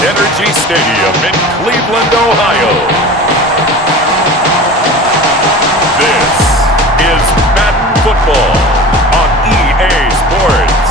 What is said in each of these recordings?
Energy Stadium in Cleveland, Ohio. This is Madden Football on EA Sports.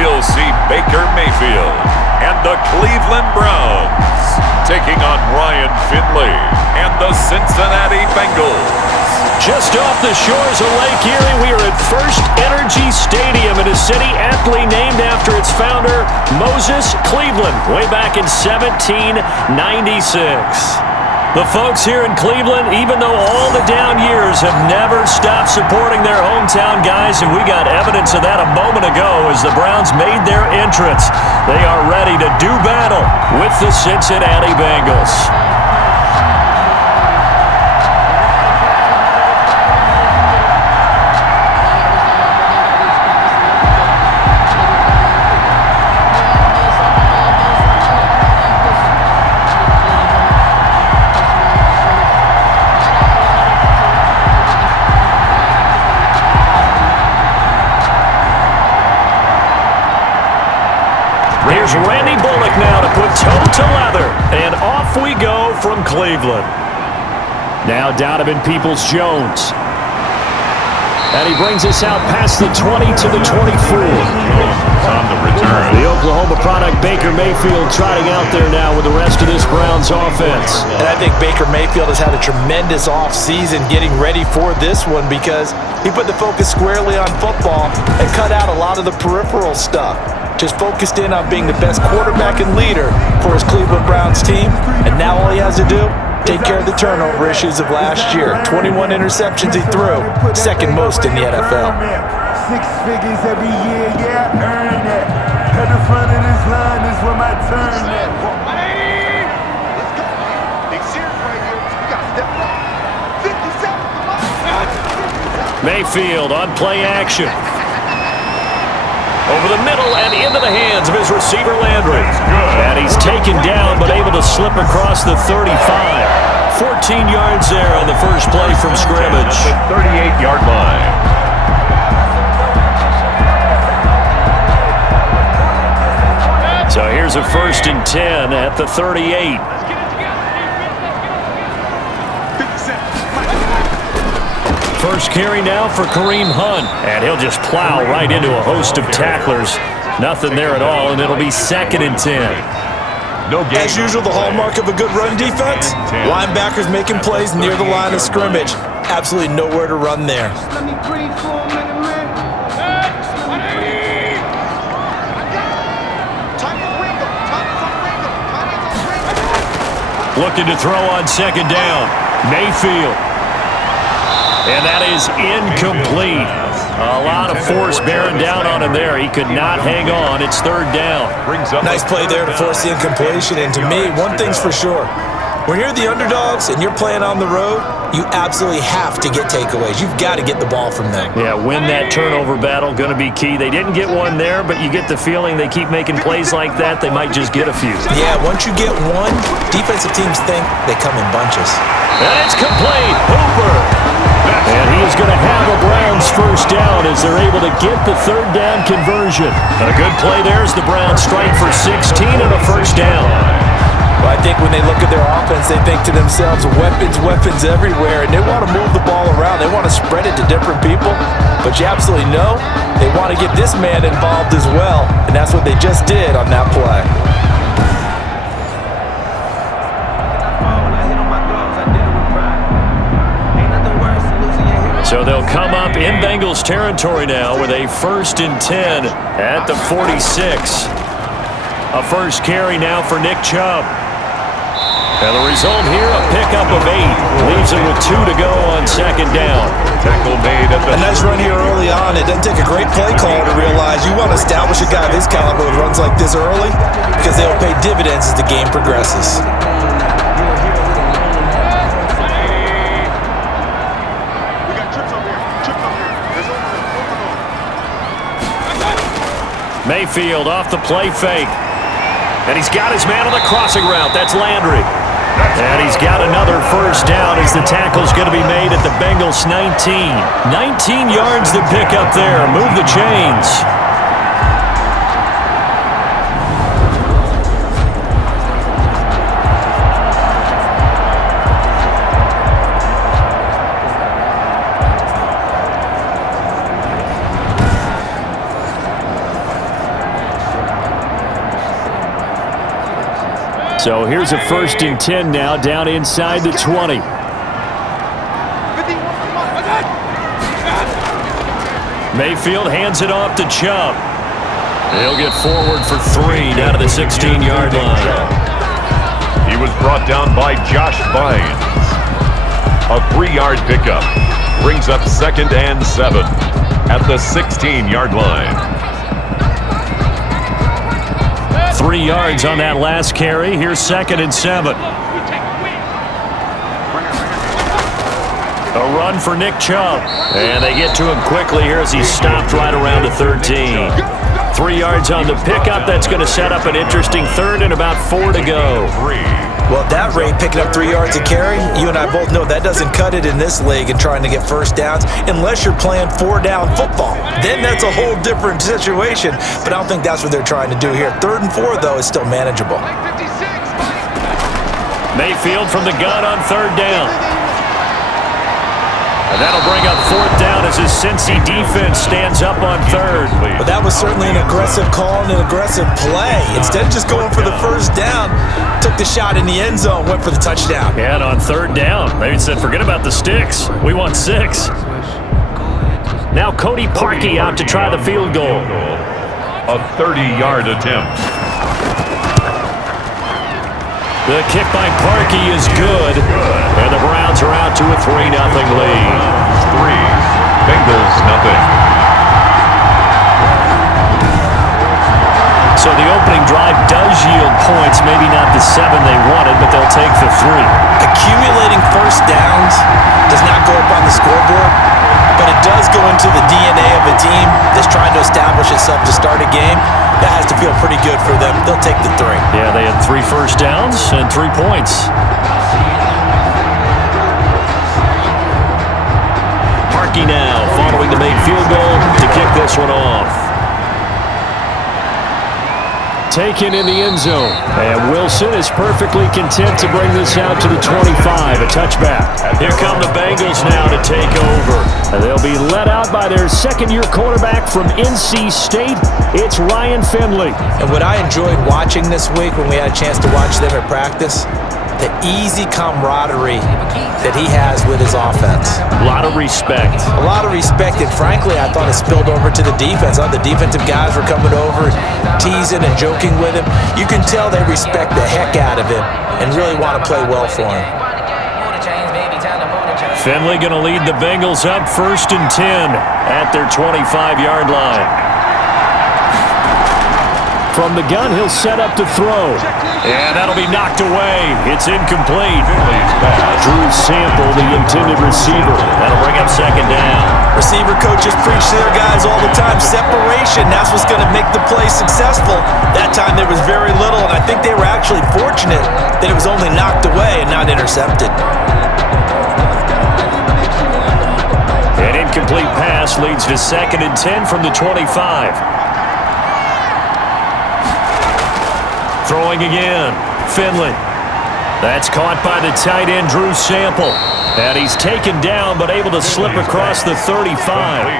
We'll see Baker Mayfield and the Cleveland Browns taking on Ryan Finley and the Cincinnati Bengals. Just off the shores of Lake Erie, we are at First Energy Stadium in a city aptly named after its founder, Moses Cleveland, way back in 1796. The folks here in Cleveland, even though all the down years, have never stopped supporting their hometown guys, and we got evidence of that a moment ago as the Browns made their entrance. They are ready to do battle with the Cincinnati Bengals. Here's Randy Bullock now to put toe to leather, and off we go from Cleveland. Now Donovan Peoples-Jones. And he brings us out past the 20 to the 24. On the return. The Oklahoma product, Baker Mayfield, trotting out there now with the rest of this Browns offense. And I think Baker Mayfield has had a tremendous offseason getting ready for this one because he put the focus squarely on football and cut out a lot of the peripheral stuff. Just focused in on being the best quarterback and leader for his Cleveland Browns team. And now all he has to do, take care of the turnover issues of last year. 21 interceptions he threw, second most in the NFL. 6 figures every year, yeah, I earned that. At the front of this line is where my turn at. Let's go. Big series right here. We got step up. 57. Mayfield on play action. Over the middle and into the hands of his receiver, Landry. And he's taken down, but able to slip across the 35. 14 yards there on the first play from scrimmage. 38-yard line. So here's a 1st and 10 at the 38. First carry now for Kareem Hunt. And he'll just plow right into a host of tacklers. Nothing there at all, and it'll be 2nd and 10. As usual, the hallmark of a good run defense, linebackers making plays near the line of scrimmage. Absolutely nowhere to run there. Looking to throw on 2nd down. Mayfield. And that is incomplete. A lot of force bearing down on him there. He could not hang on. It's 3rd down. Nice play there to force the incompletion. And to me, one thing's for sure. When you're the underdogs and you're playing on the road, you absolutely have to get takeaways. You've got to get the ball from them. Yeah, win that turnover battle, going to be key. They didn't get one there, but you get the feeling they keep making plays like that, they might just get a few. Yeah, once you get one, defensive teams think they come in bunches. And it's complete. Hooper. And he is going to have a Browns first down as they're able to get the 3rd down conversion. And a good play there as the Browns strike for 16 and a first down. Well, I think when they look at their offense, they think to themselves, weapons, weapons everywhere, and they want to move the ball around. They want to spread it to different people, but you absolutely know they want to get this man involved as well, and that's what they just did on that play. So they'll come up in Bengals territory now with a 1st and 10 at the 46. A first carry now for Nick Chubb. And the result here, a pickup of 8. Leaves him with 2 to go on 2nd down. Tackle made at the... A nice run here early on. It doesn't take a great play call to realize you want to establish a guy of his caliber who runs like this early because they'll pay dividends as the game progresses. Mayfield off the play fake. And he's got his man on the crossing route. That's Landry. And he's got another first down as the tackle's going to be made at the Bengals 19. 19 yards to pick up there. Move the chains. So here's a 1st and 10 now, down inside the 20. Mayfield hands it off to Chubb. He'll get forward for 3 down to the 16-yard line. He was brought down by Josh Bynes. A 3-yard pickup brings up 2nd and 7 at the 16-yard line. 3 yards on that last carry. Here's 2nd and 7. A run for Nick Chubb. And they get to him quickly here as he's stopped right around the 13. 3 yards on the pickup. That's going to set up an interesting 3rd and about 4 to go. Well, at that rate, picking up 3 yards a carry, you and I both know that doesn't cut it in this league and trying to get first downs unless you're playing 4-down football. Then that's a whole different situation, but I don't think that's what they're trying to do here. 3rd and 4, though, is still manageable. Mayfield from the gun on 3rd down. And that'll bring up 4th down as his Cincy defense stands up on 3rd. But that was certainly an aggressive call and an aggressive play. Instead of just going for the first down, took the shot in the end zone, went for the touchdown. Yeah, and on 3rd down, they said, forget about the sticks. We want 6. Now Cody Parkey out to try the field goal. A 30-yard attempt. The kick by Parkey is good, and the Browns are out to a 3-0 lead. 3, Bengals nothing. So the opening drive does yield points, maybe not the 7 they wanted, but they'll take the 3. Accumulating first downs does not go up on the scoreboard, but it does go into the DNA of a team that's trying to establish itself to start a game. That has to feel pretty good for them. They'll take the 3. Yeah, they had 3 first downs and 3 points. Parkey now following the made field goal to kick this one off. Taken in the end zone. And Wilson is perfectly content to bring this out to the 25, a touchback. Here come the Bengals now to take over. And they'll be led out by their second-year quarterback from NC State. It's Ryan Finley. And what I enjoyed watching this week when we had a chance to watch them at practice, the easy camaraderie that he has with his offense. A lot of respect. A lot of respect, and frankly, I thought it spilled over to the defense. All the defensive guys were coming over, teasing and joking with him. You can tell they respect the heck out of him and really want to play well for him. Finley going to lead the Bengals up 1st and 10 at their 25-yard line. From the gun, he'll set up to throw. And that'll be knocked away. It's incomplete. Drew Sample, the intended receiver. That'll bring up 2nd down. Receiver coaches preach to their guys all the time. Separation, that's what's going to make the play successful. That time there was very little, and I think they were actually fortunate that it was only knocked away and not intercepted. An incomplete pass leads to 2nd and 10 from the 25. Throwing again. Finley. That's caught by the tight end, Drew Sample. And he's taken down, but able to slip across the 35.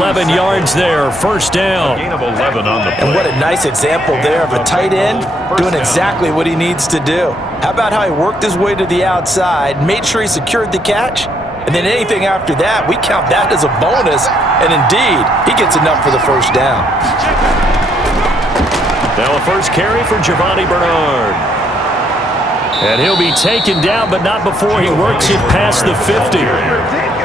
11 yards there, 1st down. Gain of 11 on the play. And what a nice example there of a tight end doing exactly what he needs to do. How about how he worked his way to the outside, made sure he secured the catch, and then anything after that, we count that as a bonus. And indeed, he gets enough for the 1st down. Now a first carry for Giovanni Bernard. And he'll be taken down, but not before he works it past the 50.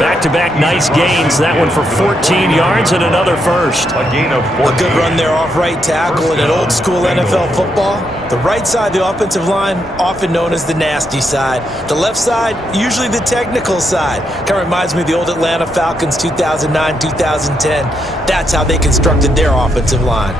Back-to-back nice gains. That one for 14 yards and another first. A gain of 14. A good run there off right tackle in an old-school NFL football. The right side of the offensive line, often known as the nasty side. The left side, usually the technical side. Kind of reminds me of the old Atlanta Falcons 2009-2010. That's how they constructed their offensive line.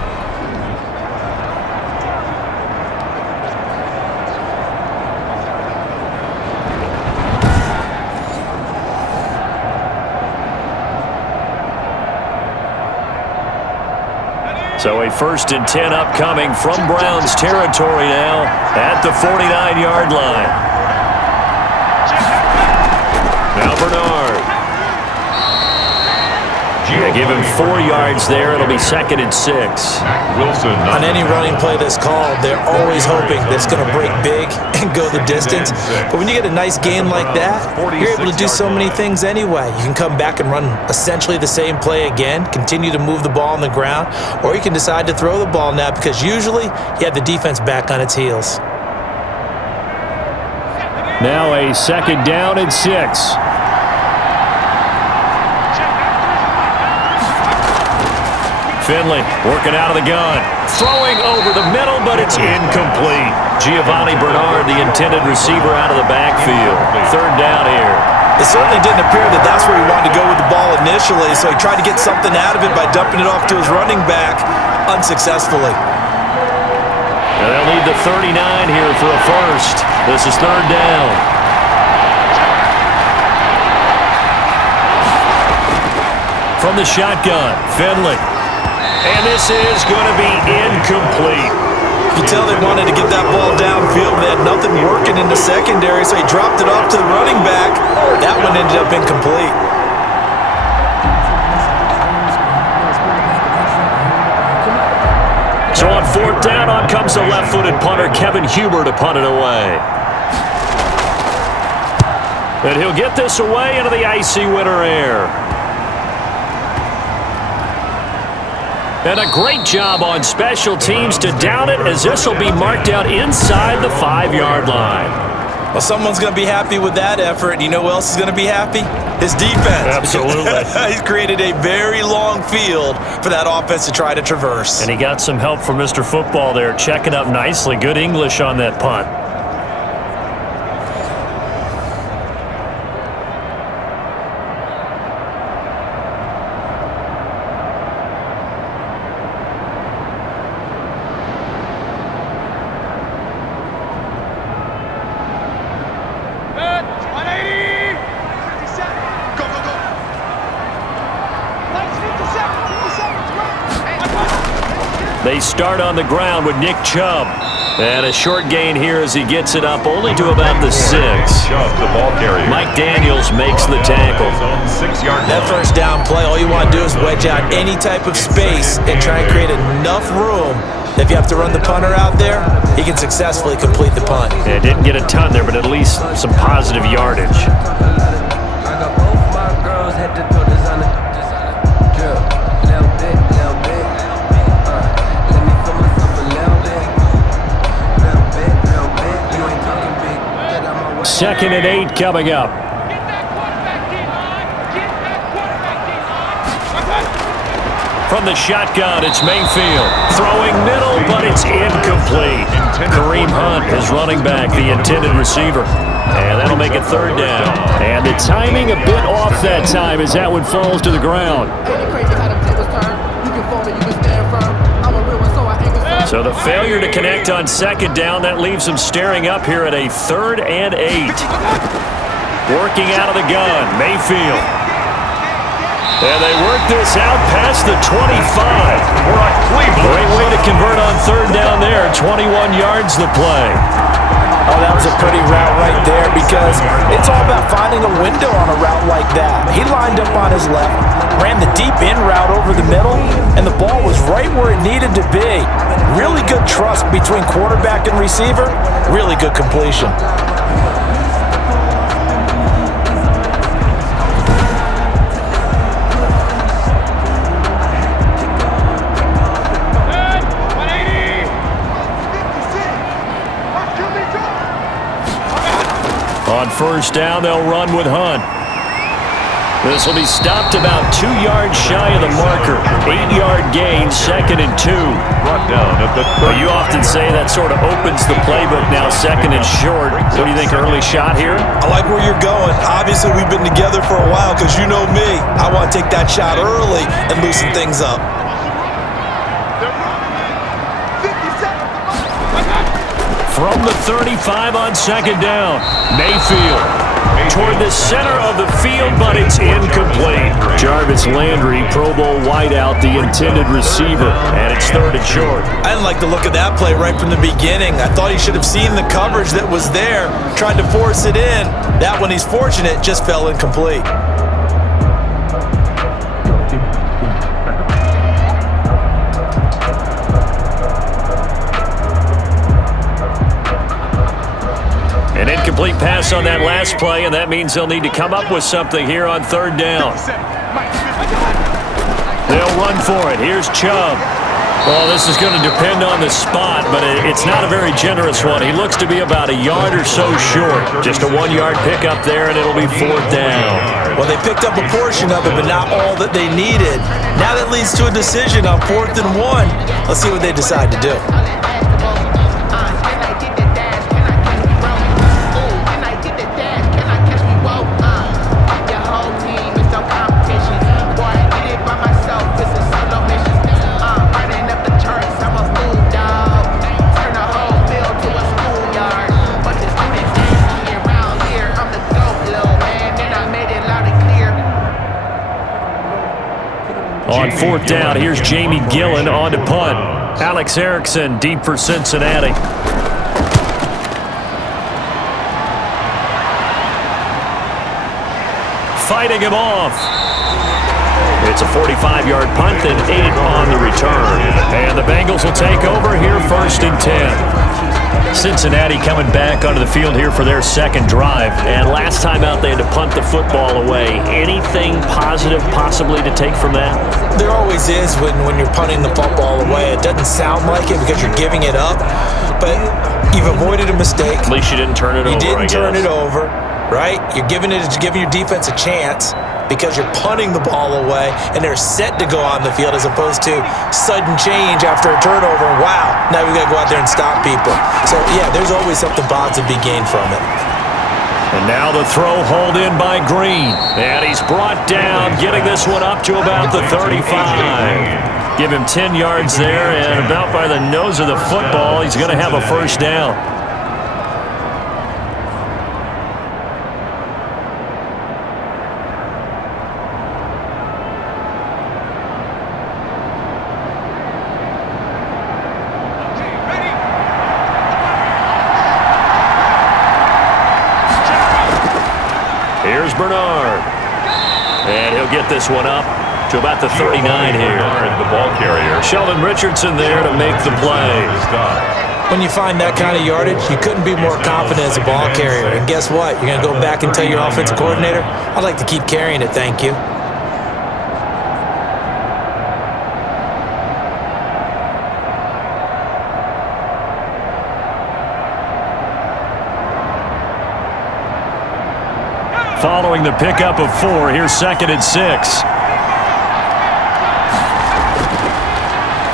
So a 1st and 10 upcoming from Browns territory now at the 49-yard line. Now Bernard. They give him 4 yards there. It'll be 2nd and 6. Wilson. On any running play that's called, they're always hoping that it's going to break big and go the distance. But when you get a nice game like that, you're able to do so many things anyway. You can come back and run essentially the same play again, continue to move the ball on the ground, or you can decide to throw the ball now because usually you have the defense back on its heels. Now a 2nd down and 6. Finley working out of the gun. Throwing over the middle, but it's incomplete. Giovanni Bernard, the intended receiver, out of the backfield. 3rd down here. It certainly didn't appear that that's where he wanted to go with the ball initially, so he tried to get something out of it by dumping it off to his running back unsuccessfully. And they'll need the 39 here for a 1st. This is 3rd down. From the shotgun, Finley. And this is going to be incomplete. You can tell they wanted to get that ball downfield, but they had nothing working in the secondary, so he dropped it off to the running back. That one ended up incomplete. So on 4th down, on comes the left-footed punter, Kevin Huber, to punt it away. And he'll get this away into the icy winter air. And a great job on special teams to down it, as this will be marked out inside the 5-yard line. Well, someone's going to be happy with that effort. You know who else is going to be happy? His defense. Absolutely. He's created a very long field for that offense to try to traverse. And he got some help from Mr. Football there, checking up nicely. Good English on that punt. They start on the ground with Nick Chubb. And a short gain here as he gets it up only to about the 6. Chubb, the ball carrier. Mike Daniels makes the tackle. That 1st down play, all you want to do is wedge out any type of space and try and create enough room that if you have to run the punter out there, he can successfully complete the punt. Yeah, didn't get a ton there, but at least some positive yardage. I got both my girls head to toe designer. Drill, little bit, little bit. Let me feel myself a little bit. Little bit, little bit. You ain't talking big. Get out my way. 2nd and 8 coming up. From the shotgun, it's Mayfield. Throwing middle, but it's incomplete. Kareem Hunt is running back, the intended receiver. And that'll make it 3rd down. And the timing a bit off that time as that one falls to the ground. So the failure to connect on 2nd down, that leaves them staring up here at a 3rd and 8. Working out of the gun, Mayfield. And they work this out past the 25. Great way to convert on 3rd down there. 21 yards the play. Oh, that was a pretty route right there because it's all about finding a window on a route like that. He lined up on his left, ran the deep in route over the middle, and the ball was right where it needed to be. Really good trust between quarterback and receiver. Really good completion. On 1st down, they'll run with Hunt. This will be stopped about 2 yards shy of the marker. 8-yard gain, 2nd and 2. Brought down at the Well, you often say that sort of opens the playbook now, 2nd and short. What do you think, early shot here? I like where you're going. Obviously, we've been together for a while because you know me. I want to take that shot early and loosen things up. From the 35 on 2nd down, Mayfield. toward the center of the field, but it's incomplete. Jarvis Landry, Pro Bowl wideout, the intended receiver, and it's 3rd and short. I didn't like the look of that play right from the beginning. I thought he should have seen the coverage that was there, tried to force it in. That one, he's fortunate, just fell incomplete. An incomplete pass on that last play, and that means they'll need to come up with something here on 3rd down. They'll run for it. Here's Chubb. Well, this is going to depend on the spot, but it's not a very generous one. He looks to be about a yard or so short. Just a 1-yard pickup there, and it'll be 4th down. Well, they picked up a portion of it, but not all that they needed. Now that leads to a decision on 4th and 1. Let's see what they decide to do. On 4th down, here's Jamie Gillen on to punt. Alex Erickson deep for Cincinnati. Fighting him off. It's a 45-yard punt and 8 on the return. And the Bengals will take over here 1st and 10. Cincinnati coming back onto the field here for their 2nd drive. And last time out, they had to punt the football away. Anything positive possibly to take from that? There always is when you're punting the football away. It doesn't sound like it because you're giving it up, but you've avoided a mistake. At least you didn't turn it over, You didn't turn it over, right? You're giving your defense a chance because you're punting the ball away, and they're set to go on the field as opposed to sudden change after a turnover. Wow, now we got to go out there and stop people. So, yeah, there's always something positive to be gained from it. And now the throw hauled in by Green. And he's brought down, getting this one up to about the 35. Give him 10 yards there, and about by the nose of the football, he's going to have a 1st down. Here's Bernard. And he'll get this one up to about the 39 here. The ball carrier. Sheldon Richardson there to make the play. When you find that kind of yardage, you couldn't be more confident as a ball carrier. And guess what? You're going to go back and tell your offensive coordinator, I'd like to keep carrying it, thank you. Following the pickup of 4, here's 2nd and 6.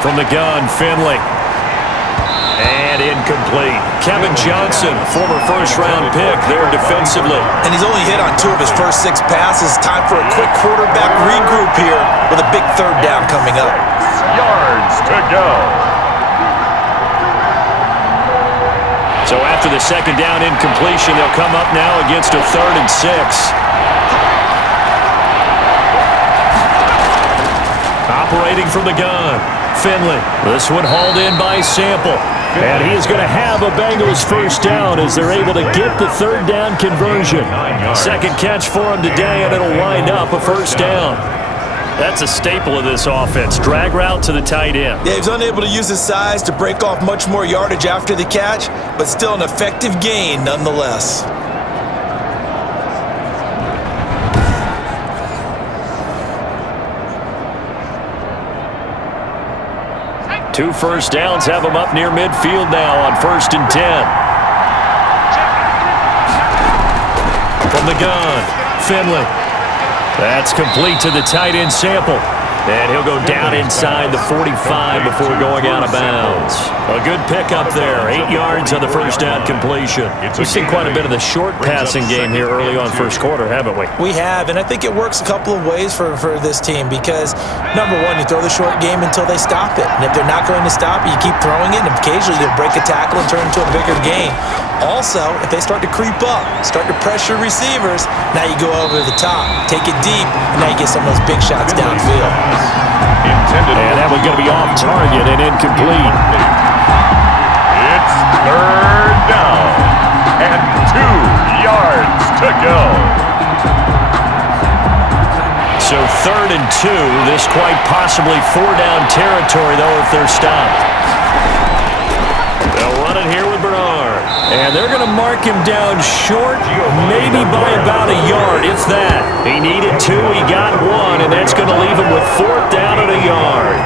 From the gun, Finley. And incomplete. Kevin Johnson, former 1st-round pick there defensively. And he's only hit on 2 of his first 6 passes. Time for a quick quarterback regroup here with a big 3rd down coming up. 6 yards to go. So after the 2nd down incompletion, they'll come up now against a 3rd and 6. Operating from the gun, Finley. This one hauled in by Sample. And he is going to have a Bengals 1st down as they're able to get the 3rd down conversion. 2nd catch for him today, and it'll wind up a 1st down. That's a staple of this offense. Drag route to the tight end. Yeah, he was unable to use his size to break off much more yardage after the catch, but still an effective gain nonetheless. Two 1st downs have him up near midfield now on 1st and 10. From the gun, Finley. That's complete to the tight end Sample. And he'll go down inside the 45 before going out of bounds. A good pickup there. 8 yards on the 1st down completion. We've seen quite a bit of the short passing game here early on 1st quarter, haven't we? We have, and I think it works a couple of ways for this team because, number one, you throw the short game until they stop it. And if they're not going to stop it, you keep throwing it, and occasionally you'll break a tackle and turn into a bigger game. Also, if they start to creep up, start to pressure receivers, now you go over the top, take it deep, and now you get some of those big shots downfield. And that one's going to be off target and incomplete. It's third down and 2 yards to go. So 3rd and 2. This quite possibly 4-down territory, though, if they're stopped. They'll run it here with Bernard. And they're going to mark him down short, maybe by about a yard, if that. He needed 2, he got 1, and that's going to leave him with 4th down and a yard.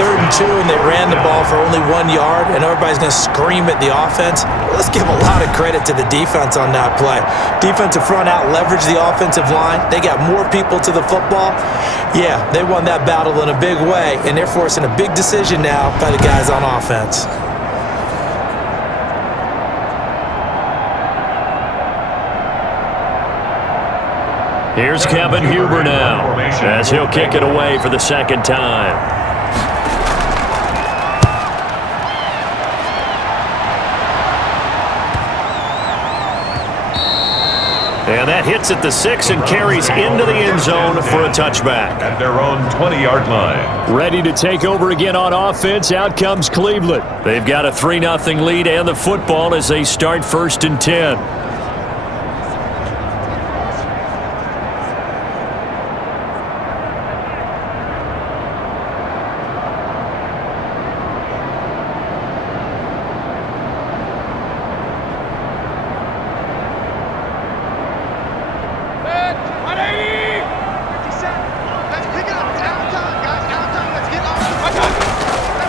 3rd and 2, and they ran the ball for only 1 yard, and everybody's going to scream at the offense. Let's give a lot of credit to the defense on that play. Defensive front out leveraged the offensive line. They got more people to the football. Yeah, they won that battle in a big way, and they're forcing a big decision now by the guys on offense. Here's Kevin Huber now, as he'll kick it away for the 2nd time. And that hits at the 6 and carries into the end zone for a touchback. At their own 20-yard line. Ready to take over again on offense. Out comes Cleveland. They've got a 3-0 lead and the football as they start 1st and 10.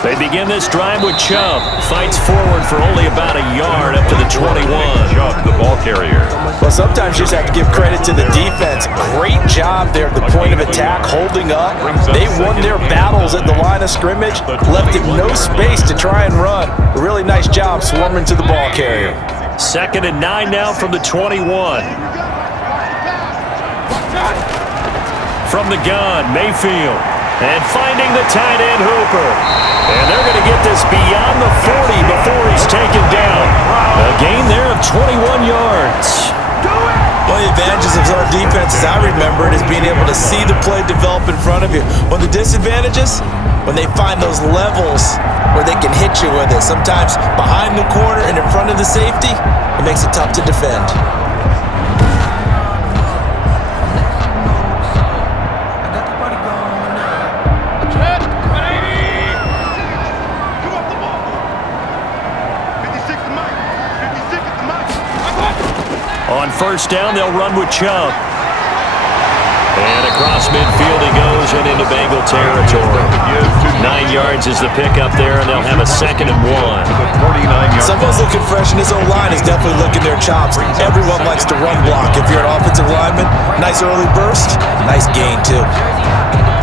They begin this drive with Chubb. Fights forward for only about a yard up to the 21. Chubb, the ball carrier. Well, sometimes you just have to give credit to the defense. Great job there at the point of attack, holding up. They won their battles at the line of scrimmage, left it no space to try and run. A really nice job swarming to the ball carrier. 2nd and 9 now from the 21. From the gun, Mayfield. And finding the tight end, Hooper. And they're going to get this beyond the 40 before he's taken down. A gain there of 21 yards. One of the advantages of our defense, as I remember it, is being able to see the play develop in front of you. One of the disadvantages, when they find those levels where they can hit you with it, sometimes behind the corner and in front of the safety, it makes it tough to defend. On 1st down, they'll run with Chubb. And across midfield he goes and into Bengal territory. 9 yards is the pickup there, and they'll have a 2nd and 1. Someone's looking fresh, and his own line is definitely licking their chops. Everyone likes to run block. If you're an offensive lineman, nice early burst, nice gain too.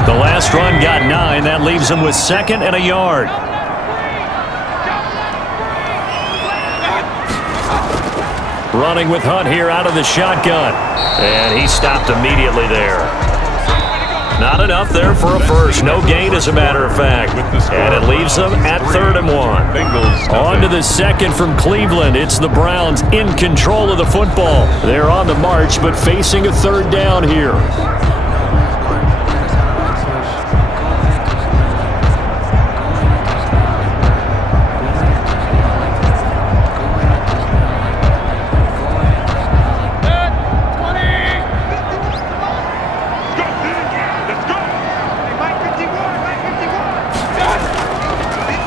The last run got 9. That leaves them with 2nd and a yard. Running with Hunt here out of the shotgun. And he stopped immediately there. Not enough there for a first. No gain, as a matter of fact. And it leaves them at 3rd and 1. On to the 2nd from Cleveland. It's the Browns in control of the football. They're on the march, but facing a 3rd down here.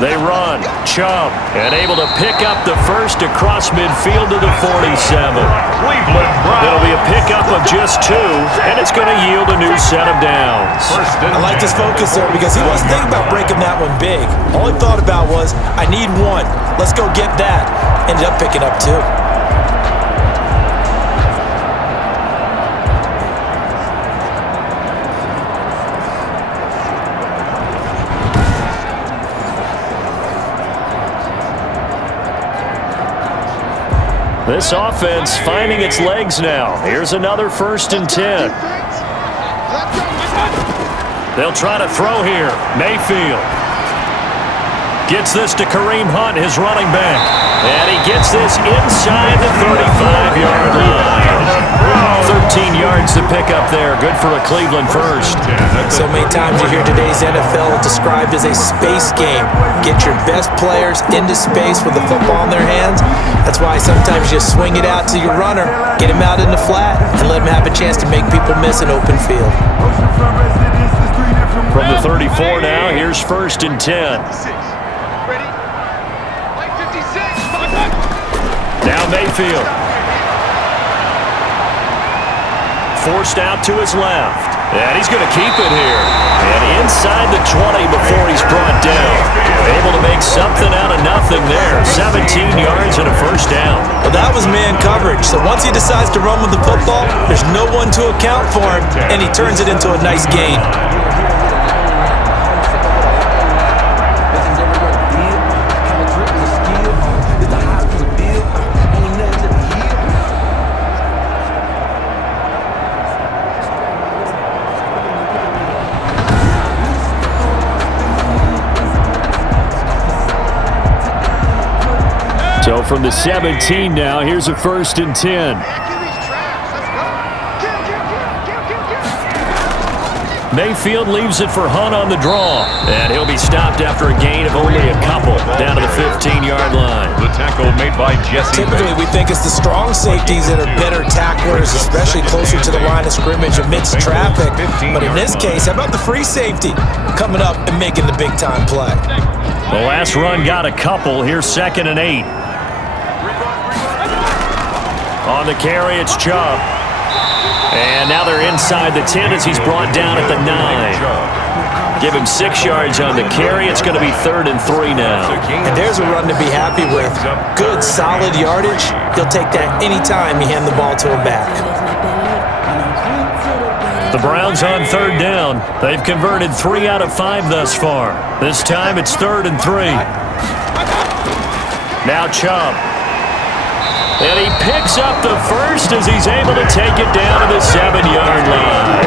They run. Chubb, and able to pick up the first across midfield to the 47. It'll be a pickup of just 2, and it's going to yield a new set of downs. I like his focus there because he wasn't thinking about breaking that one big. All he thought about was, I need 1. Let's go get that. Ended up picking up 2. This offense finding its legs now. Here's another 1st and 10. They'll try to throw here. Mayfield. Gets this to Kareem Hunt, his running back. And he gets this inside the 35-yard line. 13 yards to pick up there. Good for a Cleveland first. So many times you hear today's NFL described as a space game. Get your best players into space with the football in their hands. That's why sometimes you swing it out to your runner, get him out in the flat, and let him have a chance to make people miss an open field. From the 34 now, here's 1st and 10. Ready? Like 56. Now Mayfield. Forced out to his left. And he's going to keep it here. And inside the 20 before he's brought down. Able to make something out of nothing there. 17 yards and a first down. Well, that was man coverage. So once he decides to run with the football, there's no one to account for him, and he turns it into a nice gain. So from the 17 now, here's a 1st and 10. Mayfield leaves it for Hunt on the draw. And he'll be stopped after a gain of only a couple, down to the 15-yard line. The tackle made by Jesse. Typically, we think it's the strong safeties that are better tacklers, especially closer to the line of scrimmage amidst traffic. But in this case, how about the free safety coming up and making the big-time play? The last run got a couple. Here's 2nd and 8. On the carry, it's Chubb. And now they're inside the 10 as he's brought down at the 9. Give him 6 yards on the carry. It's going to be 3rd and 3 now. And there's a run to be happy with. Good, solid yardage. He'll take that anytime you hand the ball to him back. The Browns on 3rd down. They've converted 3 out of 5 thus far. This time it's 3rd and 3. Now Chubb. And he picks up the first as he's able to take it down to the 7-yard line.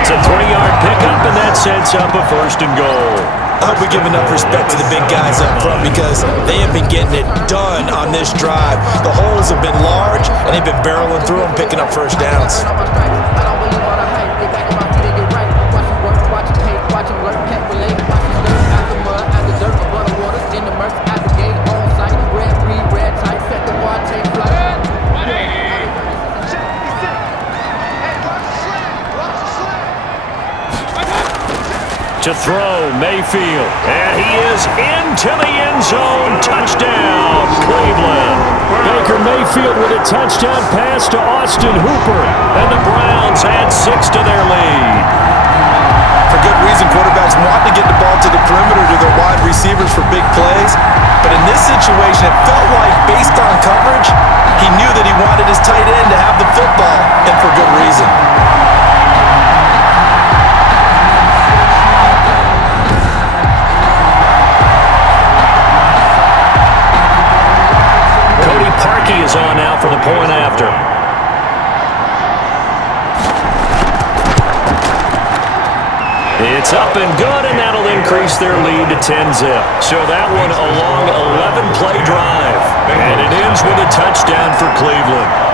It's a 3-yard pickup, and that sets up a 1st and goal. I hope we give enough respect to the big guys up front because they have been getting it done on this drive. The holes have been large, and they've been barreling through them, picking up first downs. To throw, Mayfield. And he is into the end zone. Touchdown, Cleveland. Baker Mayfield with a touchdown pass to Austin Hooper. And the Browns add 6 to their lead. For good reason, quarterbacks want to get the ball to the perimeter to their wide receivers for big plays. But in this situation, it felt like, based on coverage, he knew that he wanted his tight end to have the football, and for good reason. Parkey is on now for the point after. It's up and good, and that'll increase their lead to 10-zip. So that one a long 11-play drive. And it ends with a touchdown for Cleveland.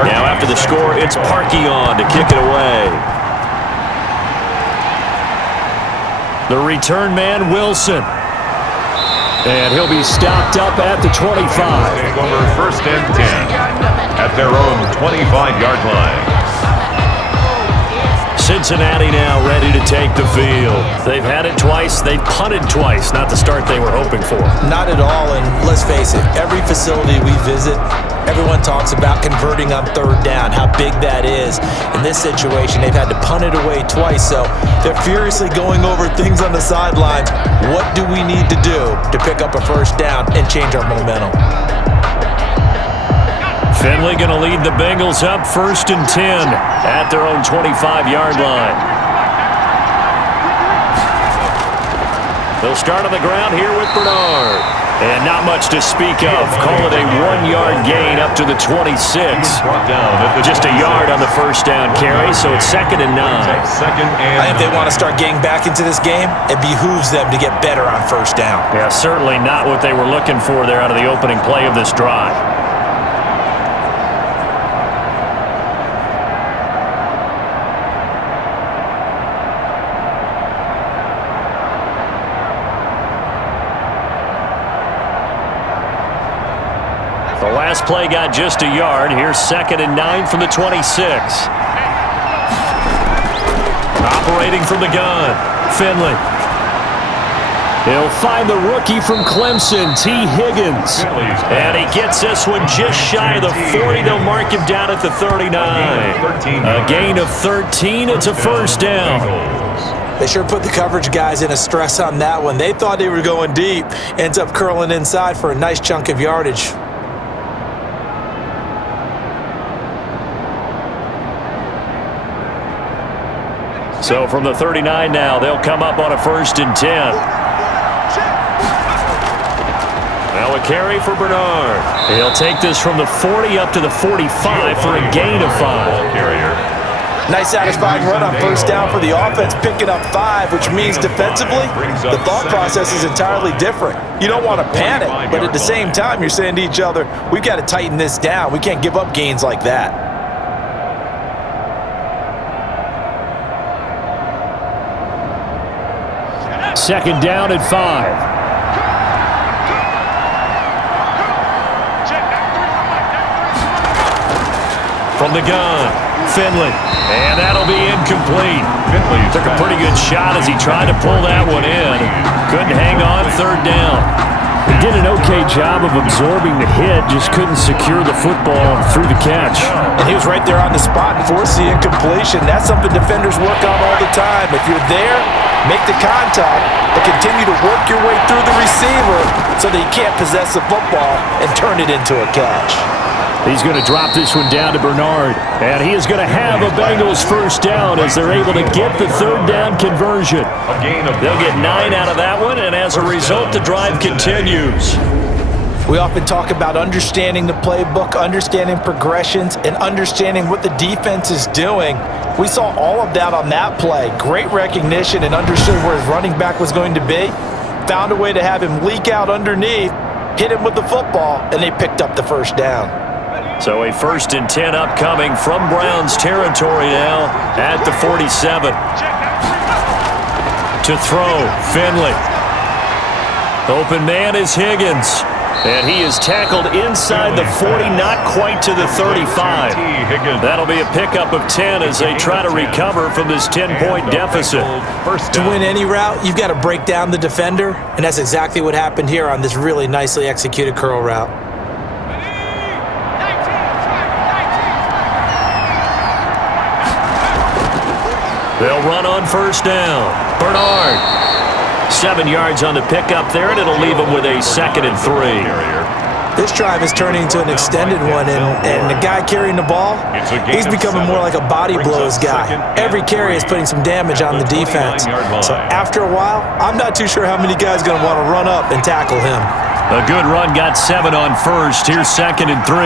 Now after the score, it's Parkey on to kick it away. The return man, Wilson. And he'll be stopped up at the 25. Over 1st and 10 at their own 25-yard line. Cincinnati now ready to take the field. They've had it twice. They've punted twice. Not the start they were hoping for. Not at all, and let's face it, every facility we visit, Everyone talks about converting on third down, how big that is. In this situation, they've had to punt it away twice, so they're furiously going over things on the sidelines. What do we need to do to pick up a first down and change our momentum? Finley going to lead the Bengals up 1st and 10 at their own 25-yard line. They'll start on the ground here with Bernard. And not much to speak of. Call it a 1-yard gain up to the 26. Just a yard on the first down carry, so it's 2nd and 9. If they want to start getting back into this game, it behooves them to get better on first down. Yeah, certainly not what they were looking for there out of the opening play of this drive. The last play got just a yard. Here's 2nd and 9 from the 26. Operating from the gun, Finley. He'll find the rookie from Clemson, T. Higgins. And he gets this one just shy of the 40. They'll mark him down at the 39. A gain of 13. It's a first down. They sure put the coverage guys in a stress on that one. They thought they were going deep. Ends up curling inside for a nice chunk of yardage. So from the 39 now, they'll come up on a 1st and 10. Now a carry for Bernard. He'll take this from the 40 up to the 45 for a gain of 5. Nice satisfying run on first down for the offense, picking up 5, which means defensively, the thought process is entirely different. You don't want to panic, but at the same time, you're saying to each other, we've got to tighten this down. We can't give up gains like that. 2nd down and 5. From the gun, Finley. And that'll be incomplete. Finley took a pretty good shot as he tried to pull that one in. Couldn't hang on 3rd down. He did an okay job of absorbing the hit, just couldn't secure the football through the catch. And he was right there on the spot and forced the incompletion. That's something defenders work on all the time. If you're there, make the contact, but continue to work your way through the receiver so that he can't possess the football and turn it into a catch. He's going to drop this one down to Bernard. And he is going to have a Bengals first down as they're able to get the 3rd down conversion. They'll get 9 out of that one, and as a result, the drive continues. We often talk about understanding the playbook, understanding progressions, and understanding what the defense is doing. We saw all of that on that play. Great recognition and understood where his running back was going to be. Found a way to have him leak out underneath, hit him with the football, and they picked up the first down. So a 1st and 10 upcoming from Browns territory now at the 47. To throw, Finley. Open man is Higgins. And he is tackled inside the 40, not quite to the 35. That'll be a pickup of 10 as they try to recover from this 10-point deficit. To win any route, you've got to break down the defender, and that's exactly what happened here on this really nicely executed curl route. They'll run on first down. Bernard. 7 yards on the pickup there, and it'll leave them with a 2nd and 3. This drive is turning into an extended one, and the guy carrying the ball, he's becoming more like a body blows guy. Every carry is putting some damage on the defense. So after a while, I'm not too sure how many guys are going to want to run up and tackle him. A good run got 7 on first. Here's 2nd and 3.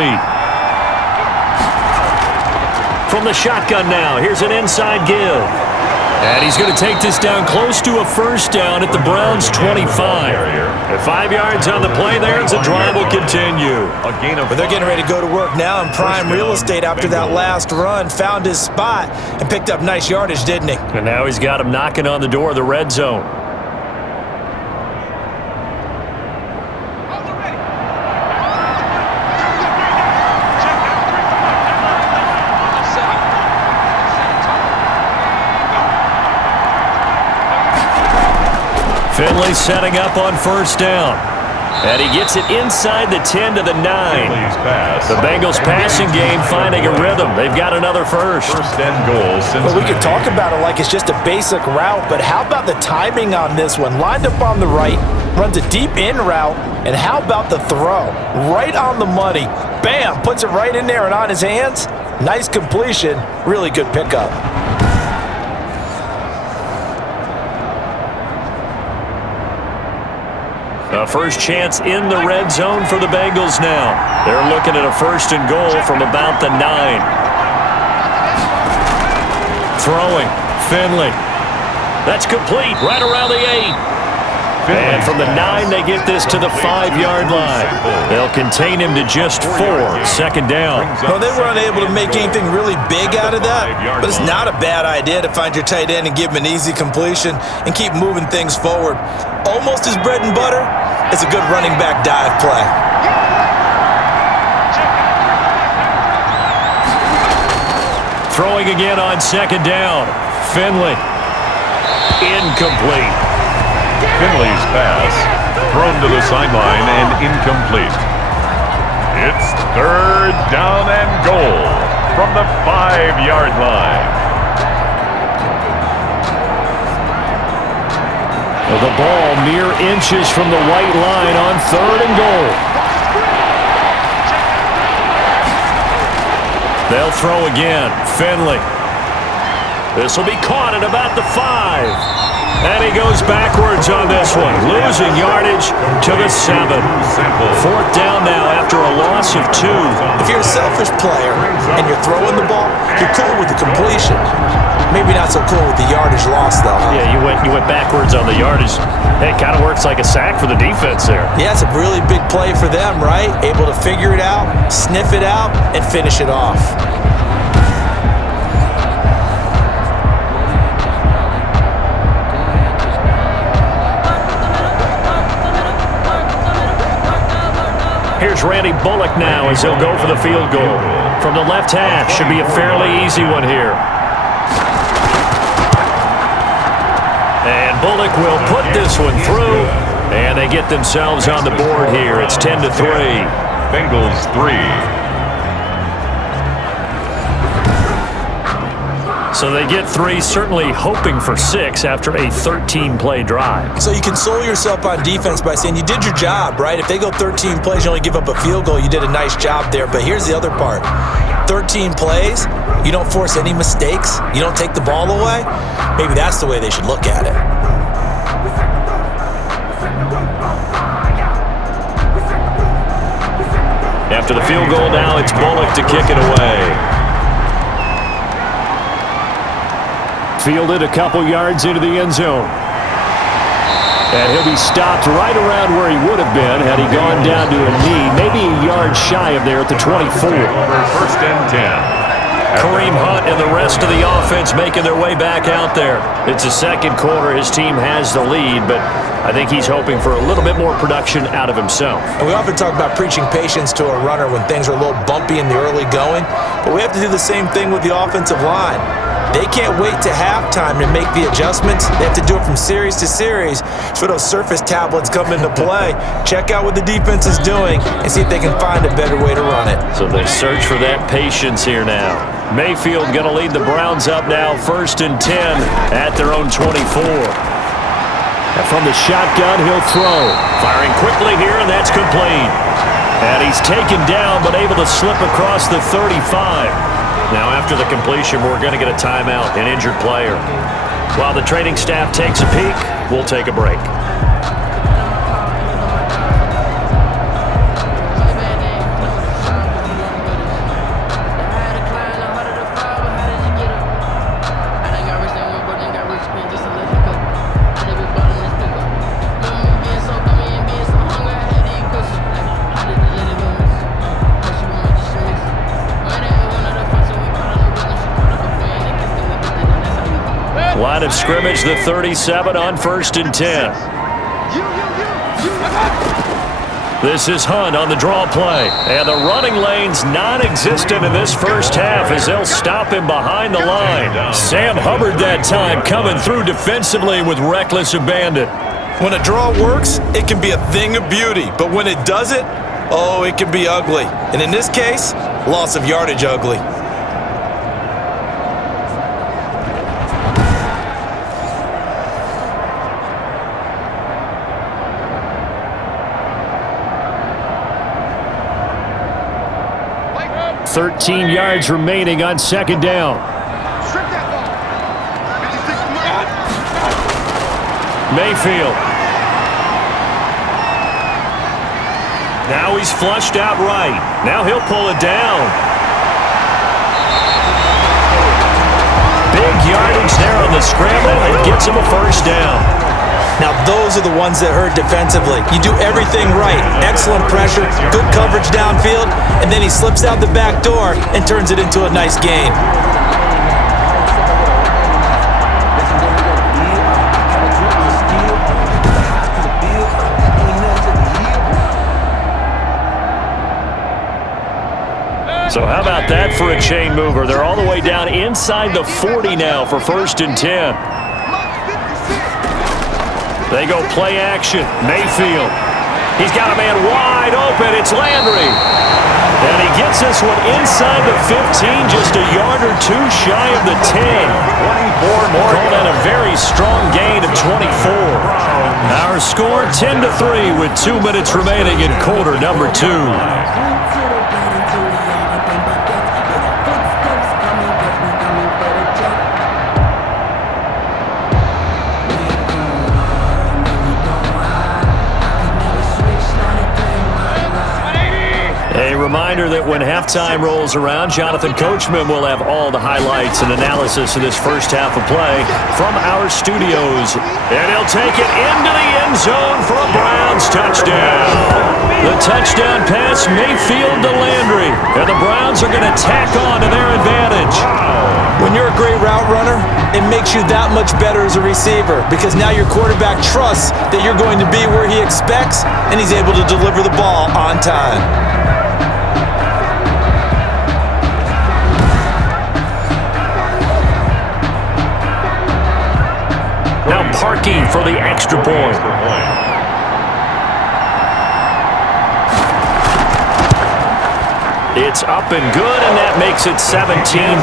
From the shotgun now, here's an inside give. And he's going to take this down close to a first down at the Browns' 25. At 5 yards on the play there, as the drive will continue. But they're getting ready to go to work now in prime real estate after that last run. Found his spot and picked up nice yardage, didn't he? And now he's got him knocking on the door of the red zone. Finley setting up on first down. And he gets it inside the 10 to the 9. Pass. The Bengals passing game finding a rhythm. They've got another first. First and goal, Cincinnati. Well, we could talk about it like it's just a basic route, but how about the timing on this one? Lined up on the right, runs a deep in route, and how about the throw? Right on the money. Bam! Puts it right in there and on his hands. Nice completion. Really good pickup. A first chance in the red zone for the Bengals now. They're looking at a first and goal from about the 9. Throwing. Finley. That's complete right around the 8. And from the 9, they get this to the 5-yard line. They'll contain him to just 4. Second down. Well, they were unable to make anything really big out of that, but it's not a bad idea to find your tight end and give him an easy completion and keep moving things forward. Almost his bread and butter. It's a good running back dive play. Throwing again on second down. Finley. Incomplete. Finley's pass thrown to the sideline and incomplete. It's third down and goal from the 5-yard line. The ball mere inches from the white line on third and goal. They'll throw again. Finley. This will be caught at about the 5. And he goes backwards on this one, losing yardage to the 7. Fourth down now after a loss of 2. If you're a selfish player and you're throwing the ball, you're cool with the completion. Maybe not so cool with the yardage loss, though. Huh? Yeah, you went backwards on the yardage. Hey, it kind of works like a sack for the defense there. Yeah, it's a really big play for them, right? Able to figure it out, sniff it out, and finish it off. Here's Randy Bullock now as he'll go for the field goal. From the left half, should be a fairly easy one here. And Bullock will put this one through, and they get themselves on the board here. It's 10-3. Bengals 3. So they get 3, certainly hoping for 6 after a 13-play drive. So you console yourself on defense by saying you did your job, right? If they go 13 plays, you only give up a field goal, you did a nice job there. But here's the other part. 13 plays, you don't force any mistakes, you don't take the ball away. Maybe that's the way they should look at it. After the field goal now, it's Bullock to kick it away. Fielded a couple yards into the end zone. And he'll be stopped right around where he would have been had he gone down to a knee, maybe a yard shy of there at the 24. First and 10. Kareem Hunt and the rest of the offense making their way back out there. It's the second quarter. His team has the lead, but I think he's hoping for a little bit more production out of himself. And we often talk about preaching patience to a runner when things are a little bumpy in the early going, but we have to do the same thing with the offensive line. They can't wait to halftime to make the adjustments. They have to do it from series to series. So those surface tablets come into play. Check out what the defense is doing and see if they can find a better way to run it. So they search for that patience here now. Mayfield going to lead the Browns up now, 1st and 10 at their own 24. And from the shotgun, he'll throw. Firing quickly here, and that's complete. And he's taken down, but able to slip across the 35. Now, after the completion, we're going to get a timeout, an injured player. While the training staff takes a peek, we'll take a break. Line of scrimmage, the 37 on 1st and 10. This is Hunt on the draw play. And the running lane's non-existent in this first half as they'll stop him behind the line. Sam Hubbard that time coming through defensively with reckless abandon. When a draw works, it can be a thing of beauty. But when it doesn't, oh, it can be ugly. And in this case, loss of yardage ugly. Like, 13 yards remaining on second down. strip that ball. 56 Mayfield. Now he's flushed out right. Now he'll pull it down. Big yardage there on the scramble. It gets him a first down. Now those are the ones that hurt defensively. You do everything right. Excellent pressure, good coverage downfield, and then he slips out the back door and turns it into a nice gain. So how about that for a chain mover? They're all the way down inside the 40 now for 1st and 10. They go play action. Mayfield. He's got a man wide open. It's Landry. And he gets this one inside the 15, just a yard or two shy of the 10. 24 more. Call that a very strong gain of 24. Our score 10-3 with 2 minutes remaining in quarter number 2. A reminder that when halftime rolls around, Jonathan Coachman will have all the highlights and analysis of this first half of play from our studios. And he'll take it into the end zone for a Browns touchdown. The touchdown pass, Mayfield to Landry. And the Browns are going to tack on to their advantage. When you're a great route runner, it makes you that much better as a receiver because now your quarterback trusts that you're going to be where he expects and he's able to deliver the ball on time. Now Parkey for the extra point. It's up and good, and that makes it 17-3.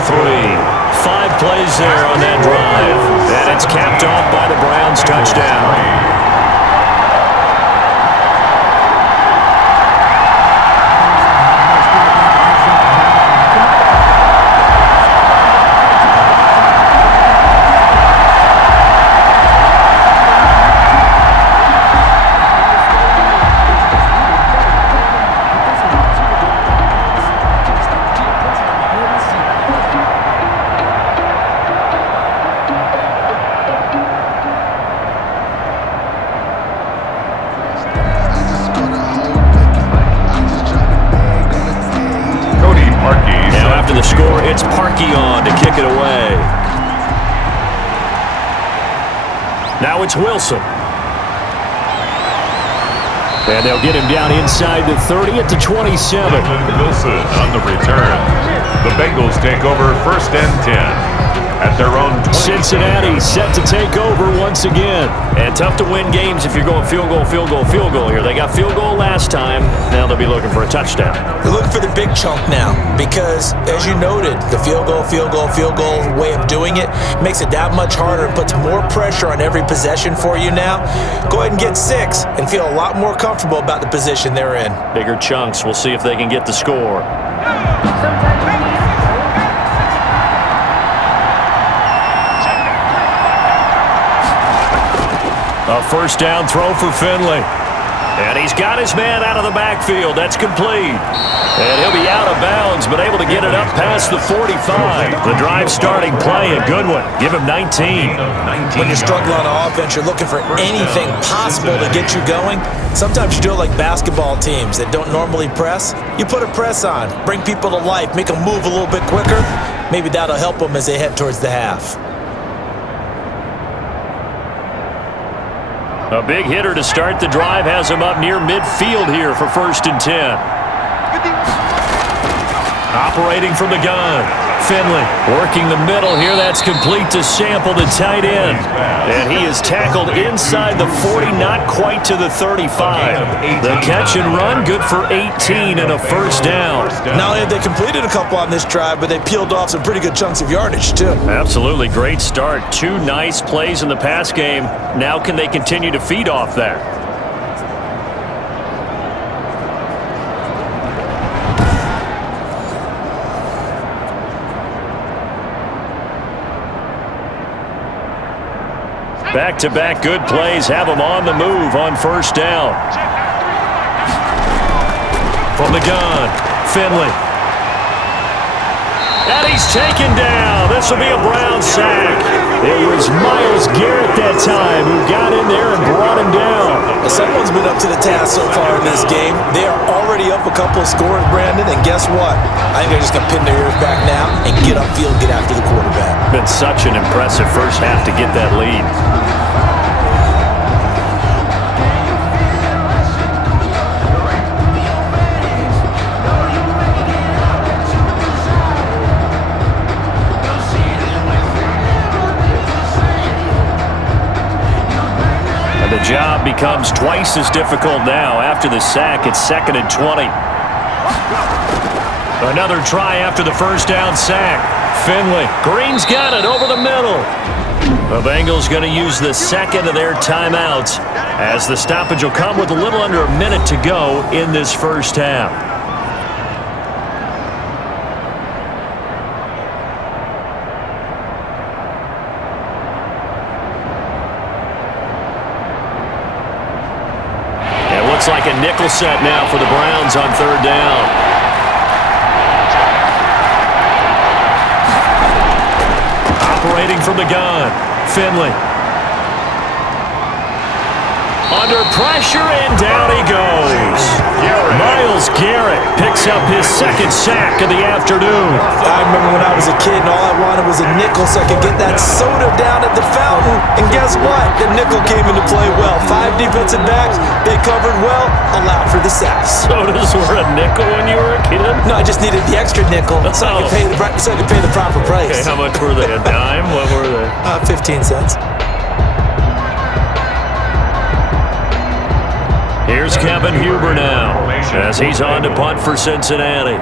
5 plays there on that drive. And it's capped off by the Browns touchdown. The score, it's Parkey on to kick it away. Now it's Wilson. And they'll get him down inside the 30 at the 27. Wilson on the return. The Bengals take over 1st and 10. At their own 20. Cincinnati set to take over once again. And tough to win games if you're going field goal, field goal, field goal here. They got field goal last time. Now they'll be looking for a touchdown. They're looking for the big chunk now because, as you noted, the field goal way of doing it makes it that much harder and puts more pressure on every possession for you now. Go ahead and get 6 and feel a lot more comfortable about the position they're in. Bigger chunks. We'll see if they can get the score. A first down throw for Finley. And he's got his man out of the backfield. That's complete. And he'll be out of bounds, but able to get it up past the 45. The drive starting play, a good one. Give him 19. When you're struggling on offense, you're looking for anything possible to get you going. Sometimes you do it like basketball teams that don't normally press. You put a press on, bring people to life, make them move a little bit quicker. Maybe that'll help them as they head towards the half. A big hitter to start the drive has him up near midfield here for 1st and 10. Operating from the gun. Finley working the middle here. That's complete to Sample, the tight end. And he is tackled inside the 40, not quite to the 35. The catch and run, good for 18 and a first down. Not only have they completed a couple on this drive, but they peeled off some pretty good chunks of yardage, too. Absolutely great start. 2 nice plays in the pass game. Now can they continue to feed off that? Back-to-back good plays have them on the move on first down. From the gun, Finley. And he's taken down. This will be a Brown sack. It was Myles Garrett that time who got in there and brought him down. Well, someone's been up to the task so far in this game. They are already up a couple of scores, Brandon, and guess what? I think they're just going to pin their ears back now and get upfield, get after the quarterback. Been such an impressive first half to get that lead. The job becomes twice as difficult now. After the sack, it's 2nd and 20. Another try after the first down sack. Finley. Green's got it over the middle. The Bengals going to use the second of their timeouts as the stoppage will come with a little under a minute to go in this first half. Looks like a nickel set now for the Browns on third down. Operating from the gun, Finley. Under pressure, and down he goes. Myles Garrett picks up his second sack of the afternoon. I remember when I was a kid and all I wanted was a nickel so I could get that soda down at the fountain. And guess what? The nickel came into play well. 5 defensive backs, they covered well, allowed for the sacks. Sodas were a nickel when you were a kid? No, I just needed the extra nickel so I could pay the proper price. Okay, how much were they? A dime? What were they? 15 cents. Here's Kevin Huber now as he's on to punt for Cincinnati.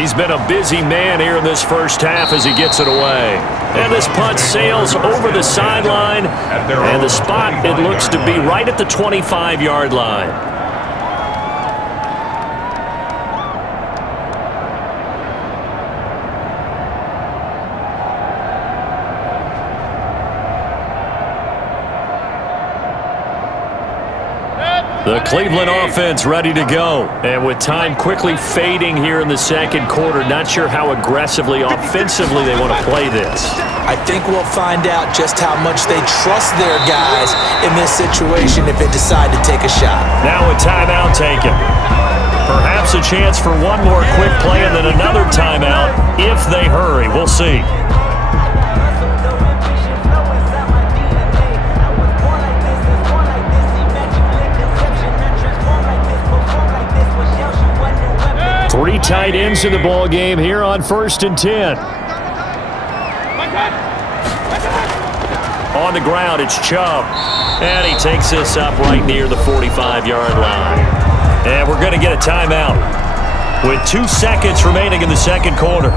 He's been a busy man here in this first half as he gets it away. And this punt sails over the sideline, and the spot, it looks to be right at the 25-yard line. The Cleveland offense ready to go. And with time quickly fading here in the second quarter, not sure how aggressively, offensively they want to play this. I think we'll find out just how much they trust their guys in this situation if they decide to take a shot. Now a timeout taken. Perhaps a chance for one more quick play and then another timeout if they hurry. We'll see. Three tight ends in the ball game here on 1st and 10. On the ground, it's Chubb. And he takes this up right near the 45-yard line. And we're going to get a timeout with 2 seconds remaining in the second quarter.